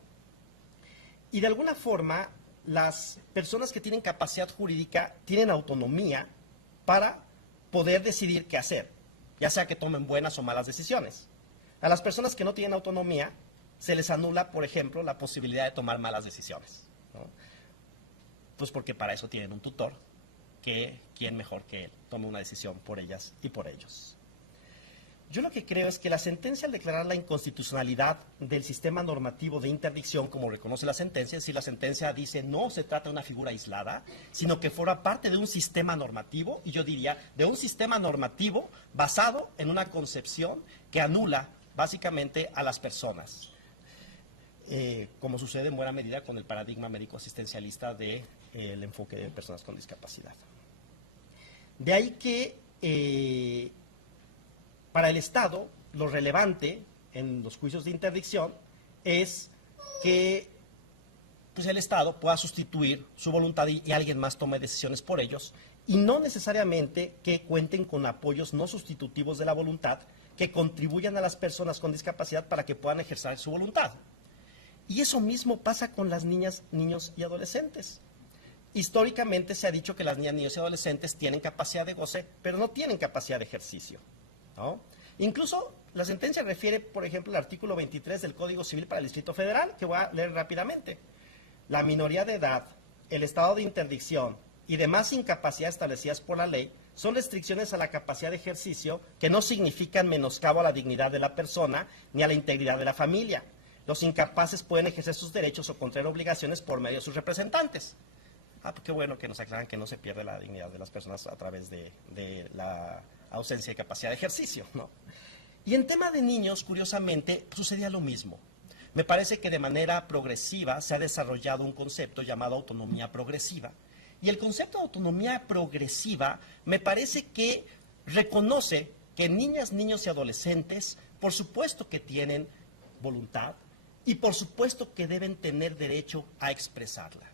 Y de alguna forma, las personas que tienen capacidad jurídica tienen autonomía para poder decidir qué hacer, ya sea que tomen buenas o malas decisiones. A las personas que no tienen autonomía, se les anula, por ejemplo, la posibilidad de tomar malas decisiones, ¿no? Pues porque para eso tienen un tutor, que quién mejor que él tome una decisión por ellas y por ellos. Yo lo que creo es que la sentencia, al declarar la inconstitucionalidad del sistema normativo de interdicción, como reconoce la sentencia, es decir, la sentencia dice no se trata de una figura aislada, sino que forma parte de un sistema normativo, y yo diría de un sistema normativo basado en una concepción que anula básicamente a las personas, como sucede en buena medida con el paradigma médico-asistencialista del enfoque de personas con discapacidad. De ahí que para el Estado, lo relevante en los juicios de interdicción es que pues, el Estado pueda sustituir su voluntad y alguien más tome decisiones por ellos, y no necesariamente que cuenten con apoyos no sustitutivos de la voluntad que contribuyan a las personas con discapacidad para que puedan ejercer su voluntad. Y eso mismo pasa con las niñas, niños y adolescentes. Históricamente se ha dicho que las niñas, niños y adolescentes tienen capacidad de goce, pero no tienen capacidad de ejercicio, ¿no? Incluso la sentencia refiere, por ejemplo, al artículo 23 del Código Civil para el Distrito Federal, que voy a leer rápidamente. La minoría de edad, el estado de interdicción y demás incapacidades establecidas por la ley son restricciones a la capacidad de ejercicio que no significan menoscabo a la dignidad de la persona ni a la integridad de la familia. Los incapaces pueden ejercer sus derechos o contraer obligaciones por medio de sus representantes. Pues qué bueno que nos aclaran que no se pierde la dignidad de las personas a través de la ausencia de capacidad de ejercicio, ¿no? Y en tema de niños, curiosamente, sucedía lo mismo. Me parece que de manera progresiva se ha desarrollado un concepto llamado autonomía progresiva. Y el concepto de autonomía progresiva me parece que reconoce que niñas, niños y adolescentes, por supuesto que tienen voluntad y por supuesto que deben tener derecho a expresarla.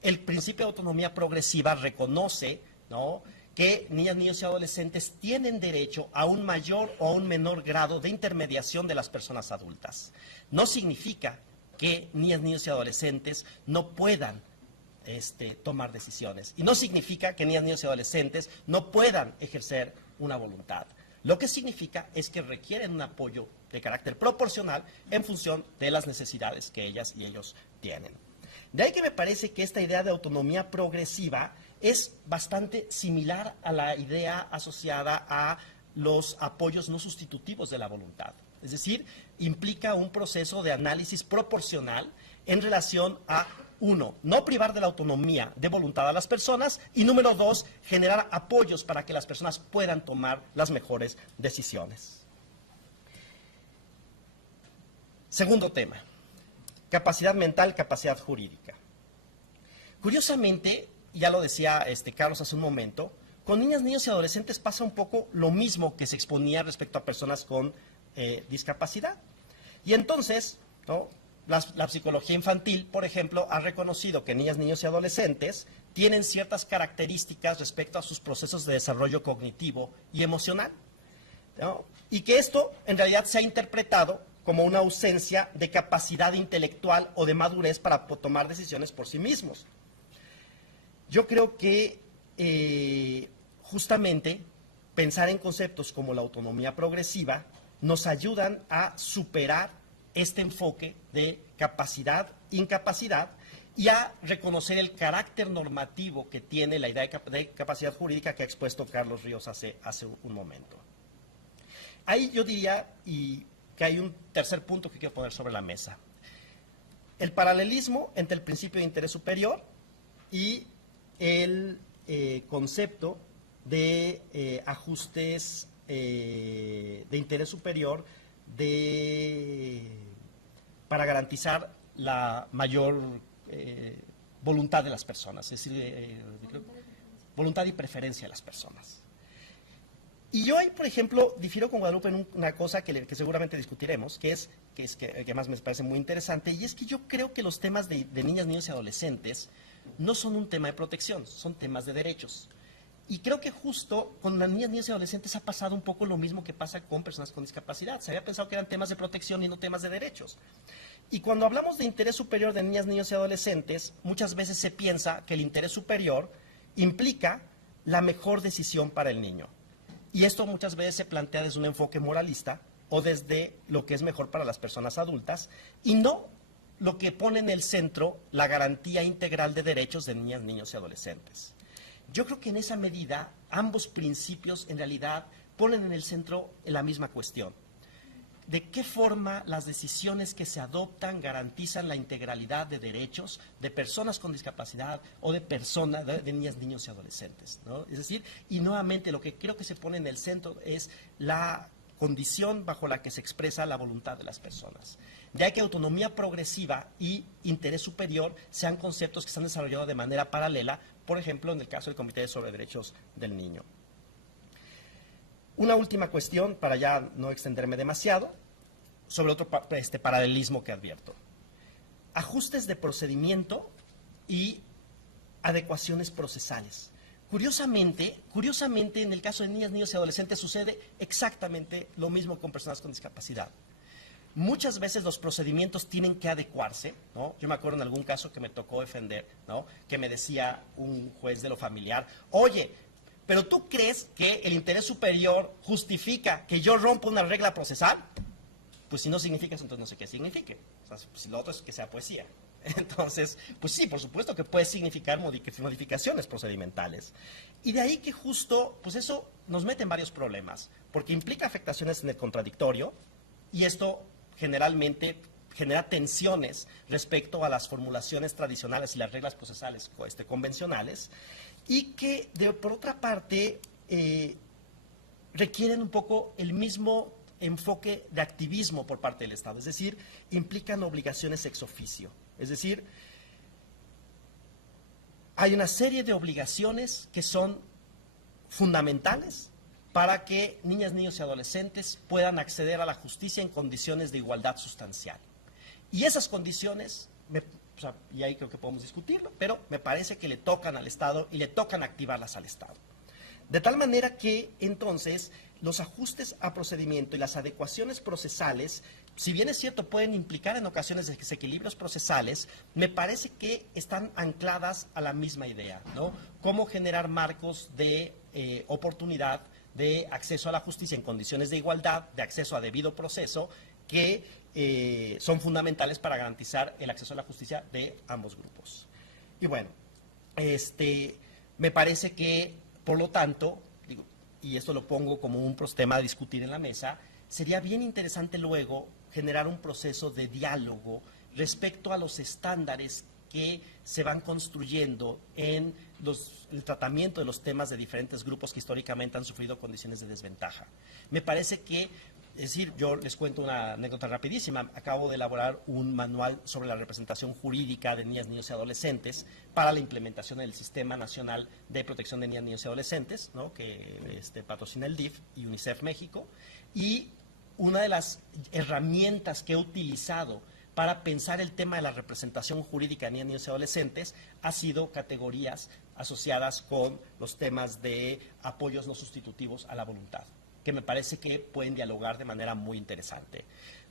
El principio de autonomía progresiva reconoce, ¿no?, que niñas, niños y adolescentes tienen derecho a un mayor o a un menor grado de intermediación de las personas adultas. No significa que niñas, niños y adolescentes no puedan tomar decisiones. Y no significa que niñas, niños y adolescentes no puedan ejercer una voluntad. Lo que significa es que requieren un apoyo de carácter proporcional en función de las necesidades que ellas y ellos tienen. De ahí que me parece que esta idea de autonomía progresiva es bastante similar a la idea asociada a los apoyos no sustitutivos de la voluntad. Es decir, implica un proceso de análisis proporcional en relación a, uno, no privar de la autonomía de voluntad a las personas, y número dos, generar apoyos para que las personas puedan tomar las mejores decisiones. Segundo tema, capacidad mental, capacidad jurídica. Curiosamente, ya lo decía Carlos hace un momento, con niñas, niños y adolescentes pasa un poco lo mismo que se exponía respecto a personas con discapacidad. Y entonces, ¿no?, la psicología infantil, por ejemplo, ha reconocido que niñas, niños y adolescentes tienen ciertas características respecto a sus procesos de desarrollo cognitivo y emocional, ¿no?, y que esto en realidad se ha interpretado como una ausencia de capacidad intelectual o de madurez para tomar decisiones por sí mismos. Yo creo que justamente pensar en conceptos como la autonomía progresiva nos ayudan a superar este enfoque de capacidad, incapacidad, y a reconocer el carácter normativo que tiene la idea de capacidad jurídica que ha expuesto Carlos Ríos hace un momento. Ahí yo diría que hay un tercer punto que quiero poner sobre la mesa. El paralelismo entre el principio de interés superior y el concepto de ajustes de interés superior para garantizar la mayor voluntad de las personas, es decir, voluntad y preferencia de las personas. Y yo ahí, por ejemplo, difiero con Guadalupe en una cosa que seguramente discutiremos, que además me parece muy interesante, y es que yo creo que los temas de niñas, niños y adolescentes no son un tema de protección, son temas de derechos. Y creo que justo con las niñas, niños y adolescentes ha pasado un poco lo mismo que pasa con personas con discapacidad. Se había pensado que eran temas de protección y no temas de derechos. Y cuando hablamos de interés superior de niñas, niños y adolescentes, muchas veces se piensa que el interés superior implica la mejor decisión para el niño. Y esto muchas veces se plantea desde un enfoque moralista o desde lo que es mejor para las personas adultas, y no lo que pone en el centro la garantía integral de derechos de niñas, niños y adolescentes. Yo creo que en esa medida ambos principios en realidad ponen en el centro la misma cuestión. ¿De qué forma las decisiones que se adoptan garantizan la integralidad de derechos de personas con discapacidad o de personas, de niñas, niños y adolescentes, ¿no? Es decir, y nuevamente lo que creo que se pone en el centro es la condición bajo la que se expresa la voluntad de las personas. De ahí que autonomía progresiva y interés superior sean conceptos que se han desarrollado de manera paralela, por ejemplo, en el caso del Comité sobre Derechos del Niño. Una última cuestión, para ya no extenderme demasiado, sobre otro paralelismo que advierto. Ajustes de procedimiento y adecuaciones procesales. Curiosamente, en el caso de niñas, niños y adolescentes sucede exactamente lo mismo con personas con discapacidad. Muchas veces los procedimientos tienen que adecuarse, ¿no? Yo me acuerdo en algún caso que me tocó defender, ¿no? Que me decía un juez de lo familiar, oye, ¿pero tú crees que el interés superior justifica que yo rompa una regla procesal? Pues si no significa eso, entonces no sé qué signifique. O sea, pues lo otro es que sea poesía. Entonces, pues sí, por supuesto que puede significar modificaciones procedimentales. Y de ahí que justo, pues eso nos mete en varios problemas, porque implica afectaciones en el contradictorio, y esto generalmente genera tensiones respecto a las formulaciones tradicionales y las reglas procesales convencionales, y que, por otra parte, requieren un poco el mismo enfoque de activismo por parte del Estado, es decir, implican obligaciones ex oficio. Es decir, hay una serie de obligaciones que son fundamentales para que niñas, niños y adolescentes puedan acceder a la justicia en condiciones de igualdad sustancial. Y esas condiciones, y ahí creo que podemos discutirlo, pero me parece que le tocan al Estado y le tocan activarlas al Estado. De tal manera que, entonces, los ajustes a procedimiento y las adecuaciones procesales, si bien es cierto, pueden implicar en ocasiones desequilibrios procesales, me parece que están ancladas a la misma idea, ¿no? Cómo generar marcos de oportunidad, de acceso a la justicia en condiciones de igualdad, de acceso a debido proceso, que son fundamentales para garantizar el acceso a la justicia de ambos grupos. Y bueno, me parece que, por lo tanto, y esto lo pongo como un tema a discutir en la mesa, sería bien interesante luego generar un proceso de diálogo respecto a los estándares que se van construyendo en el tratamiento de los temas de diferentes grupos que históricamente han sufrido condiciones de desventaja. Me parece que, es decir, yo les cuento una anécdota rapidísima. Acabo de elaborar un manual sobre la representación jurídica de niñas, niños y adolescentes para la implementación del Sistema Nacional de Protección de Niñas, Niños y Adolescentes, ¿no? Que patrocina el DIF y UNICEF México. Y una de las herramientas que he utilizado para pensar el tema de la representación jurídica de niñas, niños y adolescentes ha sido categorías asociadas con los temas de apoyos no sustitutivos a la voluntad, que me parece que pueden dialogar de manera muy interesante.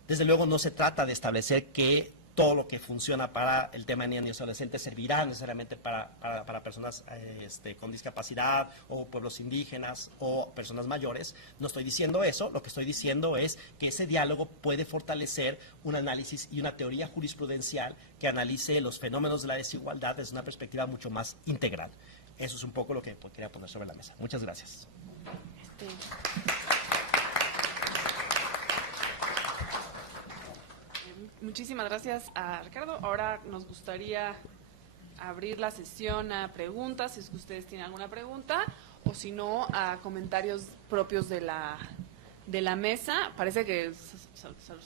Desde luego no se trata de establecer que todo lo que funciona para el tema de niñas, niños y adolescentes servirá necesariamente para personas con discapacidad o pueblos indígenas o personas mayores. No estoy diciendo eso, lo que estoy diciendo es que ese diálogo puede fortalecer un análisis y una teoría jurisprudencial que analice los fenómenos de la desigualdad desde una perspectiva mucho más integral. Eso es un poco lo que quería poner sobre la mesa. Muchas gracias. Muchísimas gracias a Ricardo. Ahora nos gustaría abrir la sesión a preguntas, si es que ustedes tienen alguna pregunta, o si no, a comentarios propios de la mesa. Parece que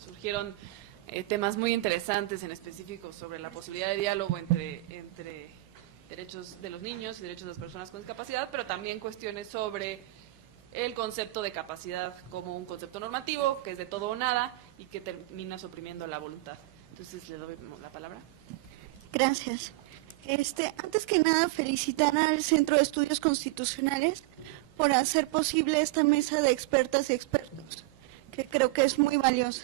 surgieron temas muy interesantes, en específico sobre la posibilidad de diálogo entre derechos de los niños y derechos de las personas con discapacidad, pero también cuestiones sobre el concepto de capacidad como un concepto normativo, que es de todo o nada y que termina suprimiendo la voluntad. Entonces, le doy la palabra. Gracias. Antes que nada, felicitar al Centro de Estudios Constitucionales por hacer posible esta mesa de expertas y expertos, que creo que es muy valiosa.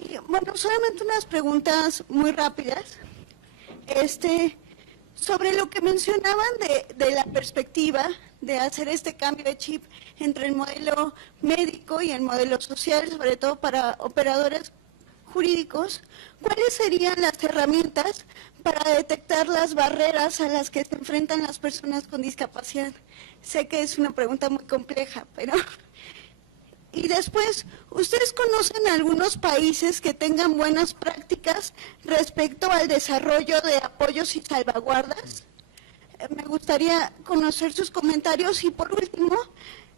Y, bueno, solamente unas preguntas muy rápidas. Sobre lo que mencionaban de la perspectiva de hacer este cambio de chip entre el modelo médico y el modelo social, sobre todo para operadores jurídicos, ¿cuáles serían las herramientas para detectar las barreras a las que se enfrentan las personas con discapacidad? Sé que es una pregunta muy compleja, pero Y después, ¿ustedes conocen algunos países que tengan buenas prácticas respecto al desarrollo de apoyos y salvaguardas? Me gustaría conocer sus comentarios y, por último,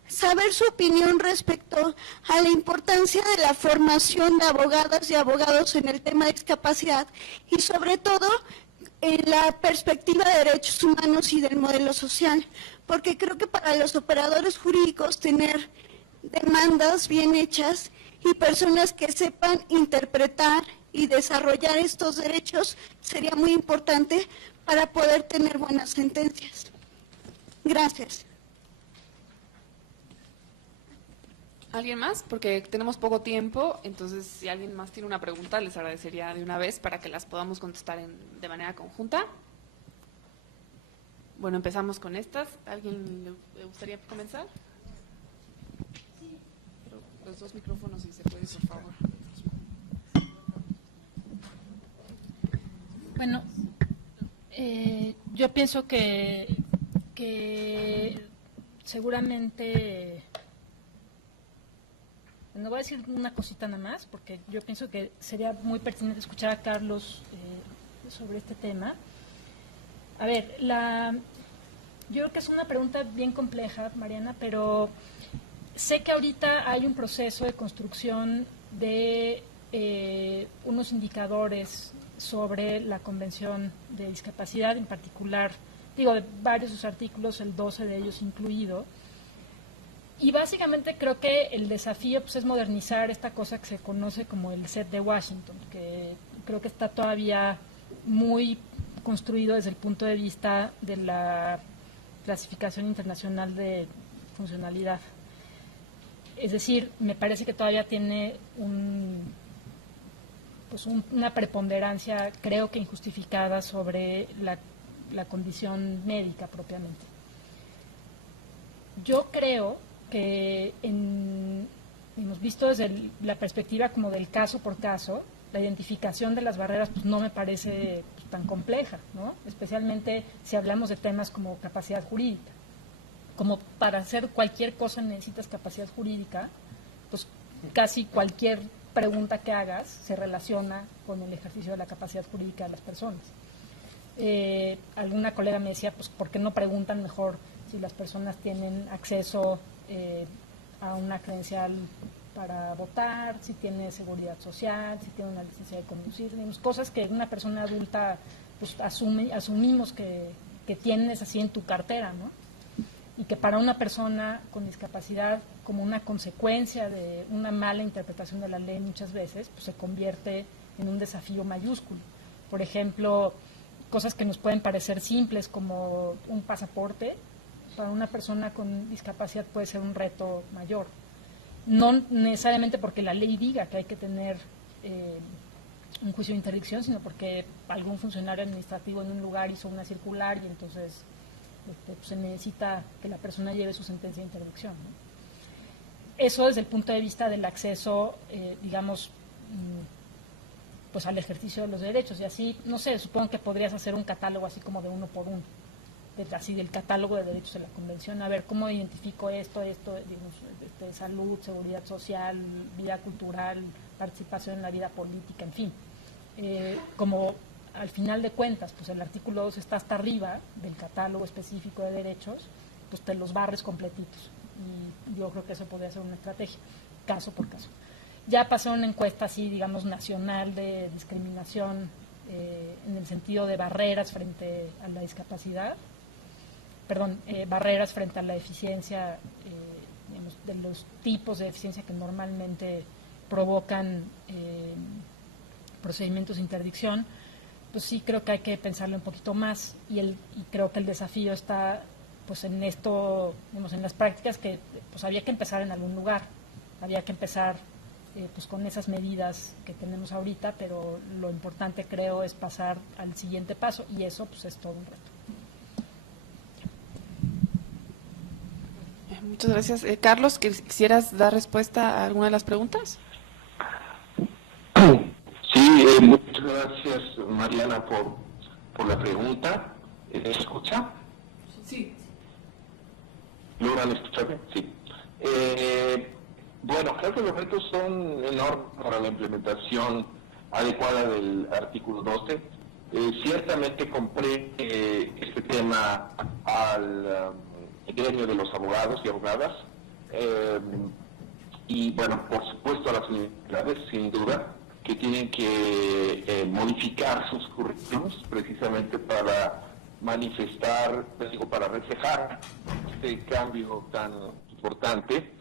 saber su opinión respecto a la importancia de la formación de abogadas y abogados en el tema de discapacidad y, sobre todo, en la perspectiva de derechos humanos y del modelo social, porque creo que para los operadores jurídicos tener demandas bien hechas y personas que sepan interpretar y desarrollar estos derechos sería muy importante para poder tener buenas sentencias. Gracias. ¿Alguien más? Porque tenemos poco tiempo, entonces si alguien más tiene una pregunta, les agradecería de una vez para que las podamos contestar de manera conjunta. Bueno, empezamos con estas. ¿Alguien le gustaría comenzar? Sí. Los dos micrófonos, si se puede, por favor. Bueno, yo pienso que seguramente, no voy a decir una cosita nada más, porque yo pienso que sería muy pertinente escuchar a Carlos sobre este tema. A ver, yo creo que es una pregunta bien compleja, Mariana, pero sé que ahorita hay un proceso de construcción de unos indicadores sobre la Convención de Discapacidad, en particular, digo, de varios de sus artículos, el 12 de ellos incluido. Y básicamente creo que el desafío pues, es modernizar esta cosa que se conoce como el set de Washington, que creo que está todavía muy construido desde el punto de vista de la clasificación internacional de funcionalidad. Es decir, me parece que todavía tiene una preponderancia, creo que injustificada, sobre la condición médica propiamente. Yo creo que hemos visto desde la perspectiva como del caso por caso, la identificación de las barreras pues no me parece tan compleja, ¿no? Especialmente si hablamos de temas como capacidad jurídica. Como para hacer cualquier cosa necesitas capacidad jurídica, pues casi cualquier pregunta que hagas se relaciona con el ejercicio de la capacidad jurídica de las personas. Alguna colega me decía, pues, ¿por qué no preguntan mejor si las personas tienen acceso a una credencial para votar, si tiene seguridad social, si tiene una licencia de conducir, digamos, cosas que una persona adulta pues asumimos que tienes así en tu cartera, ¿no? Y que para una persona con discapacidad, como una consecuencia de una mala interpretación de la ley muchas veces, pues se convierte en un desafío mayúsculo. Por ejemplo, cosas que nos pueden parecer simples como un pasaporte, para una persona con discapacidad puede ser un reto mayor. No necesariamente porque la ley diga que hay que tener un juicio de interdicción, sino porque algún funcionario administrativo en un lugar hizo una circular y entonces pues se necesita que la persona lleve su sentencia de interdicción, ¿no? Eso desde el punto de vista del acceso, digamos, pues al ejercicio de los derechos. Y así, no sé, supongo que podrías hacer un catálogo así como de uno por uno, así del catálogo de derechos de la Convención, a ver cómo identifico esto, digamos, salud, seguridad social, vida cultural, participación en la vida política, en fin. Como al final de cuentas, pues el artículo 2 está hasta arriba del catálogo específico de derechos, pues te los barres completitos. Y yo creo que eso podría ser una estrategia, caso por caso. Ya pasó una encuesta así, digamos, nacional de discriminación en el sentido de barreras frente a la discapacidad, barreras frente a la deficiencia, digamos, de los tipos de deficiencia que normalmente provocan procedimientos de interdicción. Pues sí creo que hay que pensarlo un poquito más y creo que el desafío está pues en esto, digamos, en las prácticas que pues había que empezar en algún lugar, había que empezar pues con esas medidas que tenemos ahorita, pero lo importante creo es pasar al siguiente paso y eso pues es todo un reto. Muchas gracias. Carlos, ¿quisieras dar respuesta a alguna de las preguntas? Sí, muchas gracias, Mariana, por la pregunta. ¿Me escucha? Sí. ¿Logran escucharme? Sí. Bueno, bueno, creo que los retos son enormes para la implementación adecuada del artículo 12. Ciertamente compré este tema al gremio de los abogados y abogadas, y bueno, por supuesto a las universidades, sin duda, que tienen que modificar sus currículos precisamente para manifestar, para reflejar este cambio tan importante.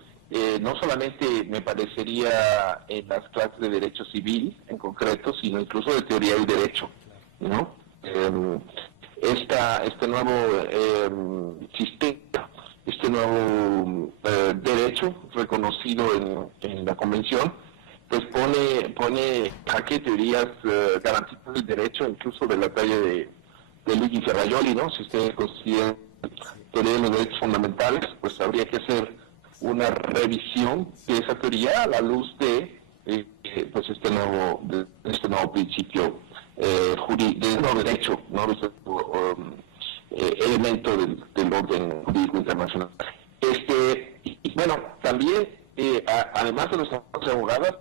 No solamente me parecería en las clases de Derecho Civil en concreto, sino incluso de Teoría del Derecho, ¿no? Este nuevo sistema, este nuevo derecho reconocido en la Convención, pues pone a qué teorías garantistas del derecho, incluso de la talla de Luigi Ferraioli, ¿no? Si ustedes consideran teoría de los derechos fundamentales, pues habría que hacer una revisión de esa teoría a la luz de pues este nuevo principio del nuevo derecho, ¿no? Este elemento del orden jurídico internacional. Y bueno, también además de los abogados,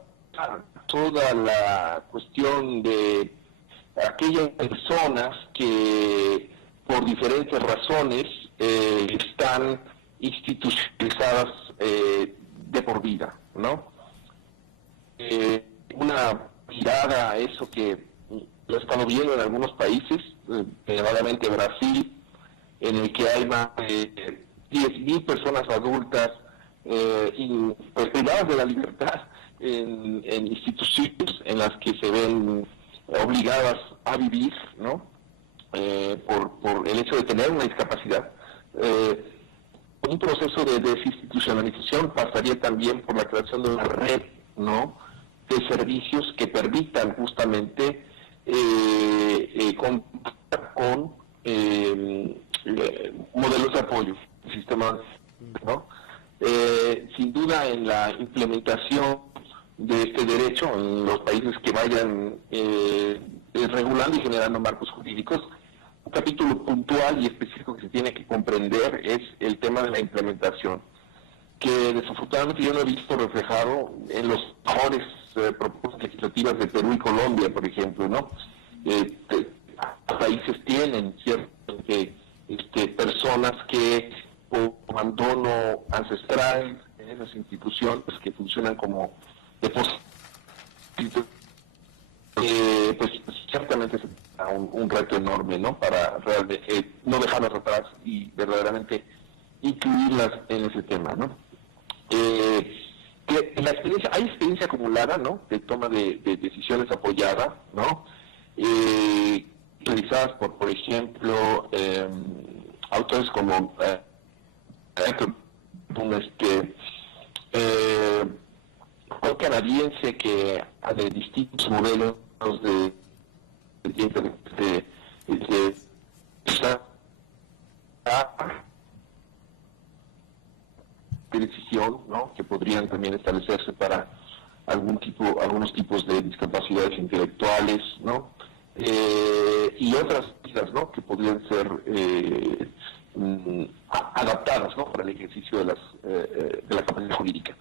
toda la cuestión de aquellas personas que por diferentes razones están institucionalizadas de por vida, ¿no? Una mirada a eso que lo he estado viendo en algunos países, elevadamente Brasil, en el que hay más de 10.000 personas adultas privadas de la libertad en instituciones en las que se ven obligadas a vivir, ¿no? Por el hecho de tener una discapacidad. Un proceso de desinstitucionalización pasaría también por la creación de una red, ¿no?, de servicios que permitan justamente contar con modelos de apoyo del sistema, ¿no? Sin duda, en la implementación de este derecho en los países que vayan regulando y generando marcos jurídicos, un capítulo puntual y específico que se tiene que comprender es el tema de la implementación, que desafortunadamente yo no he visto reflejado en los mejores propuestas legislativas de Perú y Colombia, por ejemplo, ¿no? Países tienen ciertamente personas que por abandono ancestral en esas instituciones que funcionan como depósitos, pues ciertamente es un reto enorme, ¿no?, para realmente no dejarlas atrás y verdaderamente incluirlas en ese tema, ¿no? Que la experiencia, hay experiencia acumulada, ¿no?, de toma de decisiones apoyada, ¿no?, realizadas por ejemplo, autores como un canadiense que de distintos modelos de decisión, ¿no?, que podrían también establecerse para algunos tipos de discapacidades intelectuales, ¿no?, y otras medidas, ¿no?, que podrían ser adaptadas, ¿no?, para el ejercicio de la capacidad jurídica.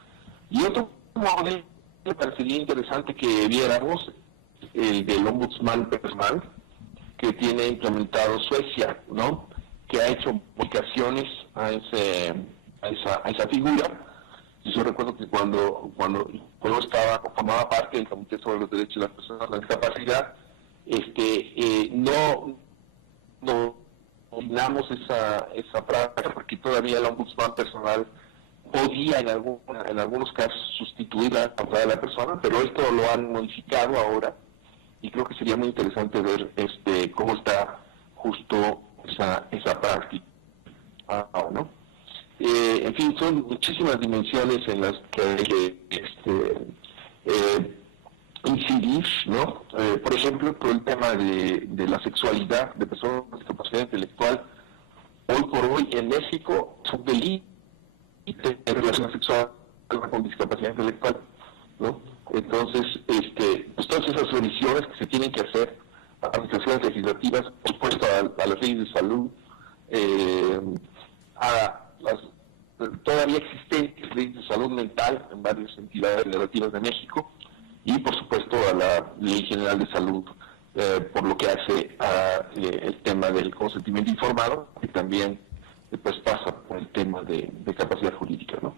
Y otro modelo que me parecería interesante que viéramos, el del ombudsman personal, que tiene implementado Suecia, ¿no?, que ha hecho modificaciones a esa figura. Yo recuerdo que cuando formaba parte del Comité sobre los Derechos de las Personas con Discapacidad, no eliminamos esa práctica porque todavía el ombudsman personal podía en algunos casos sustituir la abogada de la persona, pero esto lo han modificado ahora y creo que sería muy interesante ver cómo está justo esa práctica, ¿no? En fin, son muchísimas dimensiones en las que hay que incidir, ¿no? Por ejemplo, todo el tema de la sexualidad de personas con discapacidad intelectual. Hoy por hoy en México es un delito de relación sexual con discapacidad intelectual, ¿no? Entonces, pues todas esas revisiones que se tienen que hacer a administraciones legislativas, por supuesto a las leyes de salud, a las todavía existentes crisis de salud mental en varias entidades federativas de México y, por supuesto, a la Ley General de Salud, por lo que hace a el tema del consentimiento informado, que también pues pasa por el tema de capacidad jurídica, ¿no?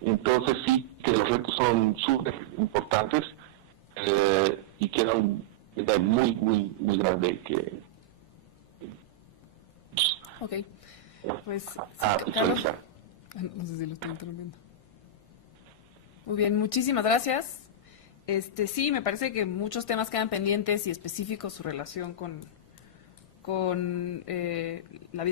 Entonces sí que los retos son súper importantes y queda un muy grande que... Ok, pues Carlos, no sé si lo estoy interrumpiendo. Muy bien, muchísimas gracias. Sí, me parece que muchos temas quedan pendientes y específicos su relación con la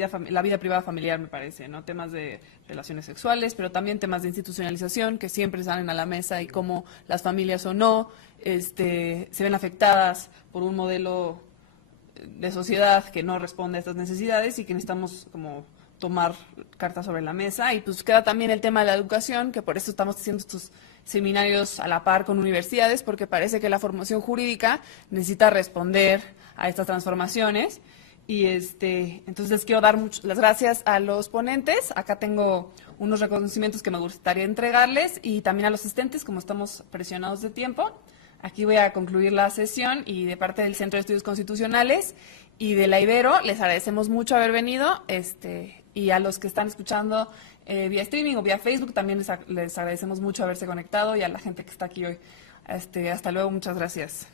vida privada familiar, me parece, ¿no? Temas de relaciones sexuales, pero también temas de institucionalización que siempre salen a la mesa y cómo las familias o no se ven afectadas por un modelo de sociedad que no responde a estas necesidades y que necesitamos como tomar cartas sobre la mesa. Y pues queda también el tema de la educación, que por eso estamos haciendo estos seminarios a la par con universidades, porque parece que la formación jurídica necesita responder a estas transformaciones. Y entonces les quiero dar las gracias a los ponentes. Acá tengo unos reconocimientos que me gustaría entregarles y también a los asistentes, como estamos presionados de tiempo. Aquí voy a concluir la sesión y de parte del Centro de Estudios Constitucionales y de la Ibero les agradecemos mucho haber venido y a los que están escuchando vía streaming o vía Facebook también les agradecemos mucho haberse conectado y a la gente que está aquí hoy. Hasta luego, muchas gracias.